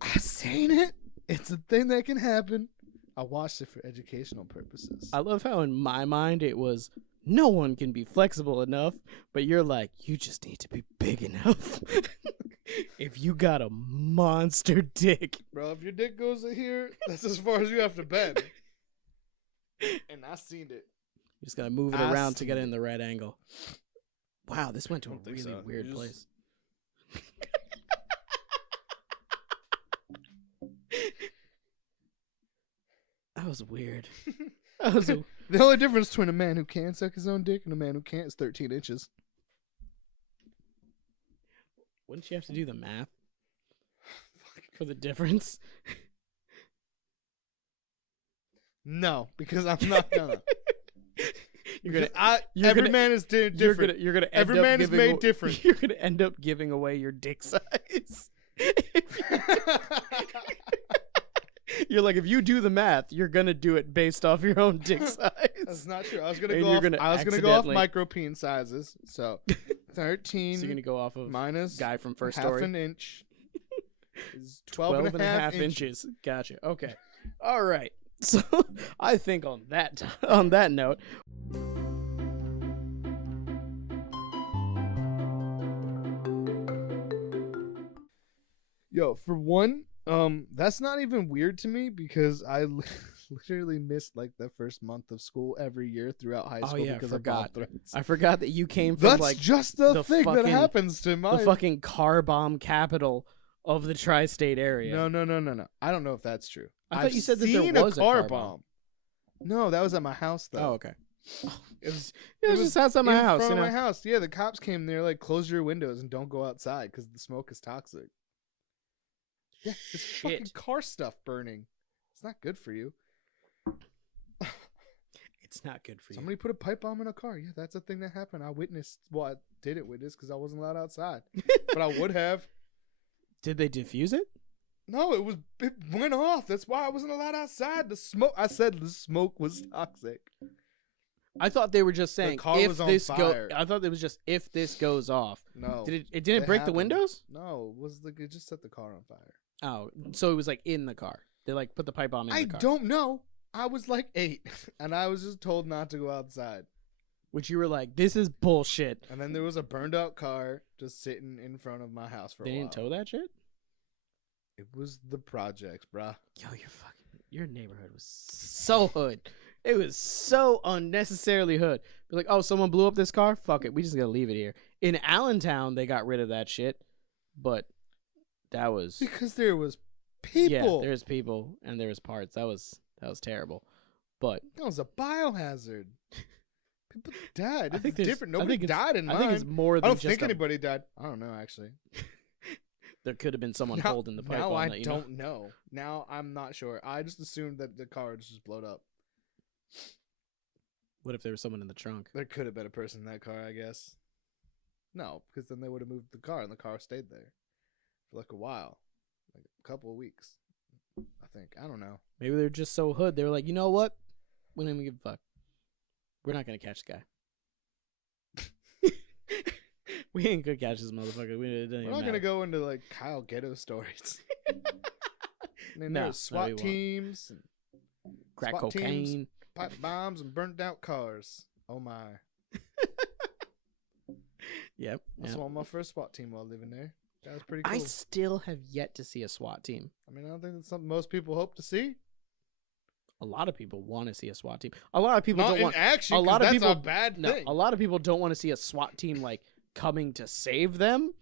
I seen it. It's a thing that can happen. I watched it for educational purposes. I love how in my mind it was, no one can be flexible enough, but you're like, you just need to be big enough. If you got a monster dick. Bro, if your dick goes to here, that's as far as you have to bend. And I seen it. You just gotta move it around to get it in the right angle. Wow, this went to a really weird place. That was weird. The only difference between a man who can suck his own dick and a man who can't is 13 inches. Wouldn't you have to do the math for the difference? No, because I'm not gonna. Every every man is different. You're gonna every man is made different. You're gonna end up giving away your dick size. You're like, if you do the math, you're gonna do it based off your own dick size. That's not true. I was gonna go off micropeen sizes. So 13. So you're gonna go off of minus guy from First half Story. an inch is 12 and a half inches. Gotcha. Okay. All right. So I think on that note. Yo, for one, that's not even weird to me because I literally missed like the first month of school every year throughout high school because of bomb threats. I forgot that you came from That's just the thing that happens to my the fucking car bomb capital of the tri-state area. No. I don't know if that's true. I thought you said that there was a car bomb. No, that was at my house though. Oh, okay. It was just outside my house. In front of my house. Yeah, the cops came there like, close your windows and don't go outside because the smoke is toxic. Yeah, it's fucking car stuff burning. It's not good for you. It's not good for you. Somebody put a pipe bomb in a car. Yeah, that's a thing that happened. I witnessed. Well, I didn't witness because I wasn't allowed outside. But I would have. Did they defuse it? No, it went off. That's why I wasn't allowed outside. I said the smoke was toxic. I thought they were just saying if this fire. I thought it was just if this goes off. No. It didn't break the windows? No, it just set the car on fire. Oh, so it was like in the car. They like put the pipe bomb in the car. I don't know. I was like 8 and I was just told not to go outside. Which you were like, this is bullshit. And then there was a burned out car just sitting in front of my house for They a while. didn't tow that shit? It was the projects, bruh. Yo, your neighborhood was so hood. It was so unnecessarily hood. Be like, oh, someone blew up this car? Fuck it. We just gotta leave it here. In Allentown, they got rid of that shit. But that was... Because there was people. Yeah, there was people and there was parts. That was terrible. But... That was a biohazard. People died. I think it's different. Nobody died in mine. I think it's more than I don't just think anybody died. I don't know, actually. There could have been someone holding the pipe. Now I that, don't know. Now I'm not sure. I just assumed that the car just blowed up. What if there was someone in the trunk? There could have been a person in that car, I guess. No, because then they would have moved the car, and the car stayed there for like a while, like a couple of weeks, I think. I don't know. Maybe they're just so hood. They were like, you know what? We don't even give a fuck. We're not gonna catch the guy. We ain't gonna catch this motherfucker. We're not gonna go into like Kyle Ghetto stories. And No, there's SWAT teams, and crack SWAT cocaine, teams, pipe bombs, and burnt out cars. Oh my! Yep. I saw my first SWAT team while living there. That was pretty cool. I still have yet to see a SWAT team. I mean, I don't think that's something most people hope to see. A lot of people want to see a SWAT team. A lot of people Not don't in want action. a lot of that's people a bad no, thing. a lot of people don't want to see a SWAT team like coming to save them.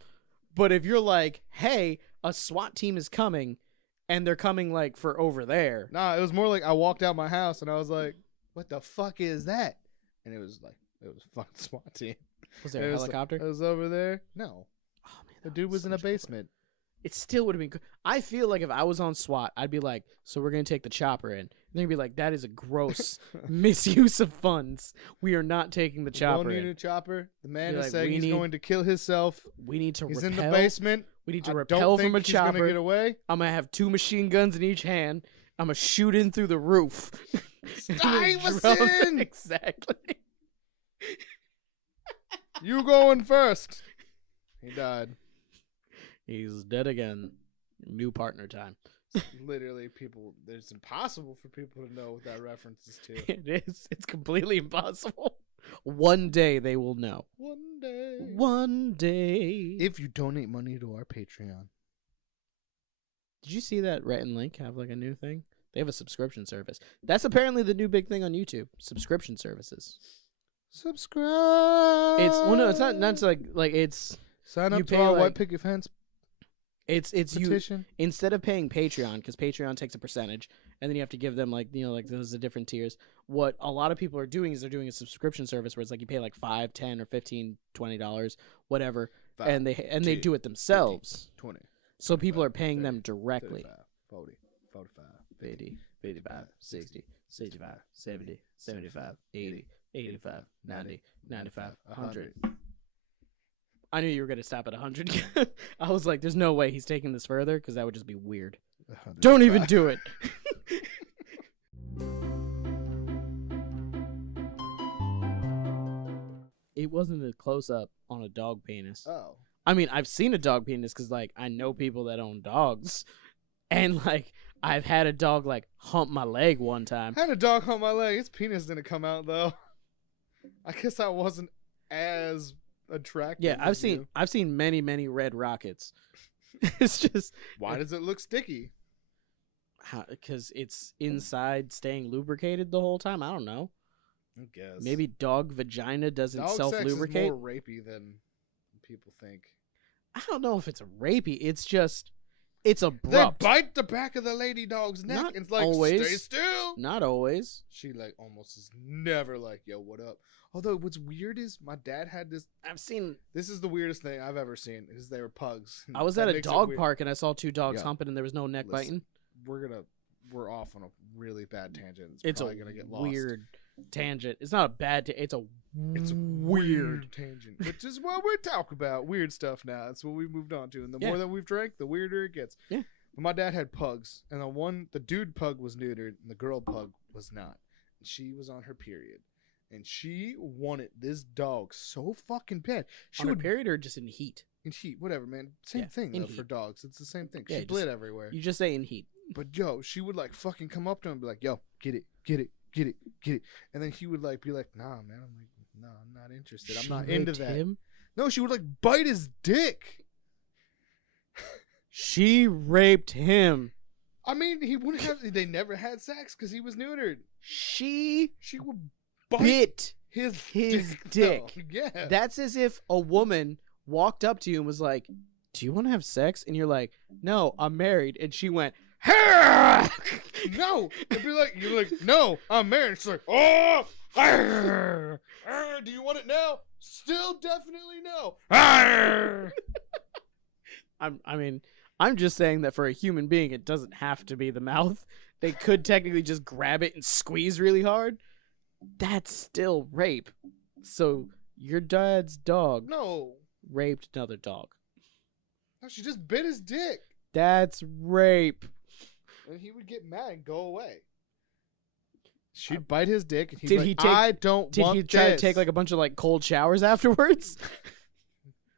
But if you're like, hey, a SWAT team is coming, and they're coming like for over there. Nah, it was more like I walked out my house and I was like, "What the fuck is that?" And it was a fucking SWAT team. Was there a helicopter? It was over there. No, Oh man, the dude was in a basement. It still would have been good. I feel like if I was on SWAT, I'd be like, so we're going to take the chopper in. And they'd be like, that is a gross misuse of funds. We are not taking the chopper Don't need in. a chopper. The man You're is like, saying he's going to kill himself. We need to He's repel. in the basement. We need to I repel don't from a think he's gonna chopper. get away. I'm going to have 2 machine guns in each hand. I'm going to shoot in through the roof. Stuyvesant! Exactly. You going first. He died. He's dead again. New partner time. Literally, people. It's impossible for people to know what that reference is to. It is. It's completely impossible. One day they will know. One day. One day. If you donate money to our Patreon. Did you see that Rhett and Link have like a new thing? They have a subscription service. That's apparently the new big thing on YouTube. Subscription services. Subscribe. It's no, it's not. Not like it's. Sign you up to pay, our like- white picket fence It's you petition. instead of paying Patreon, because Patreon takes a percentage, and then you have to give them like those are different tiers. What a lot of people are doing is they're doing a subscription service where it's like you pay like $5, $10, or $15, $20, whatever, and they do it themselves. 20. So people are paying them directly. 35, 40, 45, 50, 55, 60, 65, 70, 75, 80, 85, 90, 95, 100. I knew you were going to stop at 100. I was like, there's no way he's taking this further because that would just be weird. 105. Don't even do it. It wasn't a close-up on a dog penis. Oh. I mean, I've seen a dog penis because, like, I know people that own dogs. And, like, I've had a dog, like, hump my leg one time. I had a dog on my leg. His penis didn't come out, though. I guess I wasn't as attractive. Yeah, as you. I've seen many red rockets. It's just Why does it look sticky? because it's inside staying lubricated the whole time. I don't know. I guess. Maybe dog vagina doesn't dog self lubricate. sex is more rapey than people think. I don't know if it's rapey. It's just it's They abrupt. bite the back of the lady dog's neck. Not And it's like, always. stay still. Not always. She like almost is never like, yo, what up? Although what's weird is my dad had this. I've seen. This is the weirdest thing I've ever seen. Is they were pugs. I was That at a makes it dog weird. park and I saw 2 dogs Yeah. humping and there was no neck Listen, biting. We're off on a really bad tangent. It's a probably gonna get lost. weird tangent. It's not a bad. It's a weird tangent, which is what we talk about. Weird stuff now. That's what we've moved on to. And the Yeah. more that we've drank, the weirder it gets. Yeah. But my dad had pugs, and the dude pug was neutered, and the girl pug was not. And she was on her period, and she wanted this dog so fucking bad. She on a would period or just in heat. in heat, whatever, man. Same Yeah, thing in though for heat. dogs. It's the same thing. Yeah, She just- bled everywhere. You just say in heat. But yo, she would like fucking come up to him and be like, yo, get it, get it, get it, get it. And then he would like be like, nah, man. I'm like, No, I'm not interested. I'm not into that. Him? No, she would like bite his dick. She raped him. I mean, he wouldn't have. They never had sex because he was neutered. She would bite his dick. No, yeah, That's as if a woman walked up to you and was like, "Do you want to have sex?" And you're like, "No, I'm married." And she went, "Harr!" No. It'd be like, you're like, "No, I'm married." It's like, "Oh, harr, harr, do you want it now?" Still, definitely no. Harr. I'm just saying that for a human being, it doesn't have to be the mouth. They could technically just grab it and squeeze really hard. That's still rape. So your dad's dog No, raped another dog. no, she just bit his dick, That's rape. and he would get mad and go away. She'd bite his dick, and he'd Did be he like, take- "I don't Did want he try to this." take like a bunch of like cold showers afterwards?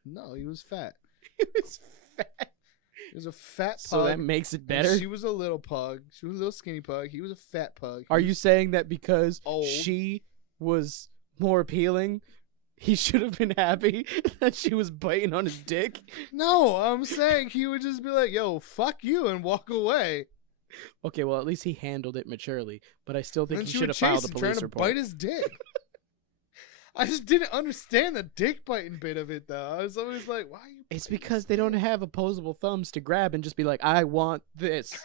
No, he was fat. He was fat. He was a fat pug. So that makes it and better. She was a little pug. She was a little skinny pug. He was a fat pug. Are you saying that because old. she was more appealing, he should have been happy that she was biting on his dick? No, I'm saying he would just be like, "Yo, fuck you," and walk away. Okay, well, at least he handled it maturely, but I still think And he she should would have filed chase a him, trying police to report. bite his dick. I just didn't understand the dick biting bit of it, though. I was always like, "Why are you?" It's biting because his they don't dick? have opposable thumbs to grab and just be like, I want this.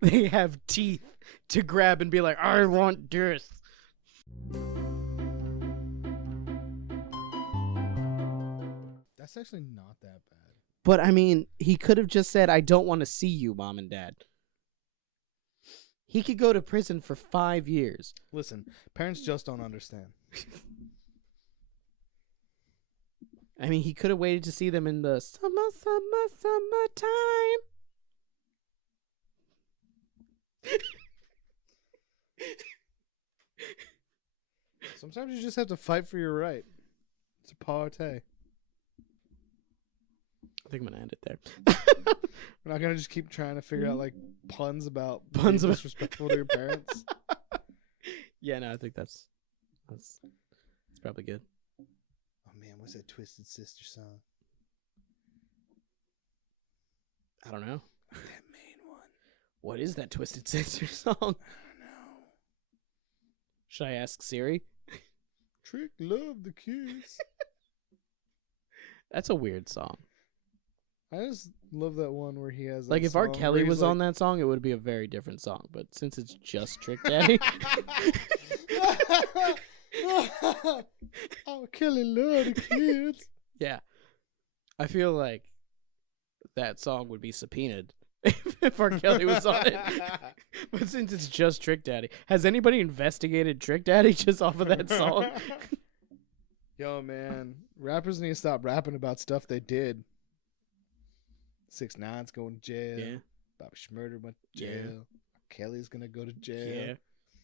They have teeth to grab and be like, I want this. That's actually not that bad. But I mean, he could have just said, I don't want to see you, Mom and Dad. He could go to prison for 5 years. Listen, parents just don't understand. I mean, he could have waited to see them in the summertime. Sometimes you just have to fight for your right. It's a party. I think I'm gonna end it there. We're not gonna just keep trying to figure out like puns about Puns being about- disrespectful to your parents. Yeah, no, I think that's probably good. Oh man, what's that Twisted Sister song? I don't know. That main one. What is that Twisted Sister song? I don't know. Should I ask Siri? Trick love the kids. That's a weird song. I just love that one where he has Like that if R. song Kelly where he's was like, on that song, it would be a very different song. But since it's just Trick Daddy, R. Kelly love the kids. yeah, I feel like that song would be subpoenaed if R. Kelly was on it. But since it's just Trick Daddy, has anybody investigated Trick Daddy just off of that song? Yo, man, rappers need to stop rapping about stuff they did. 6ix9ine's going to jail. Yeah, Bobby Shmurda went to Yeah. jail. Kelly's gonna go to jail.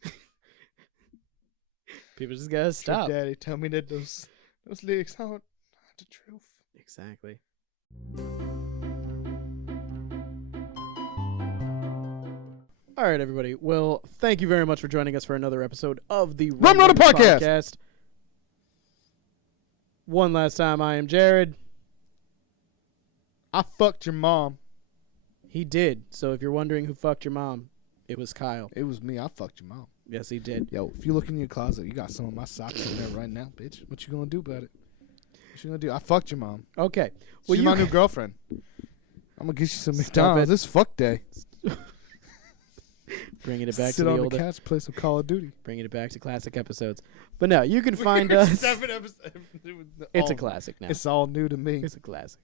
yeah. People just gotta stop. Trick Daddy, tell me that those lyrics aren't the truth. Exactly. All right, everybody. Well, thank you very much for joining us for another episode of the Rum Runnas Podcast. Podcast. One last time, I am Jared. I fucked your mom. He did. So if you're wondering who fucked your mom, it was Kyle. It was me. I fucked your mom. Yes, he did. Yo, if you look in your closet, you got some of my socks in there right now, bitch. What you gonna do about it? What you gonna do? I fucked your mom. Okay. Well, Well, She's my new girlfriend. I'm gonna get you some Stop McDonald's. it. This fuck day. bringing it back Sit to on the the old, couch, play some Call of Duty. bringing it back to classic episodes. But no, you can find us. 7 episodes. It's a classic now. It's all new to me. It's a classic.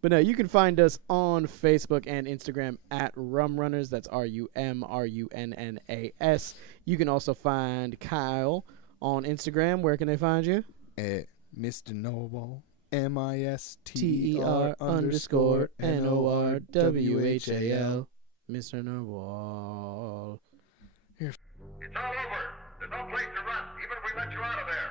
But no, you can find us on Facebook and Instagram at Rum Runners. That's RUMRUNNAS. You can also find Kyle on Instagram. Where can they find you? At Mr. Norwal. MISTER_NORWHAL. Mr. Narwhal. It's all over. There's no place to run, even if we let you out of there.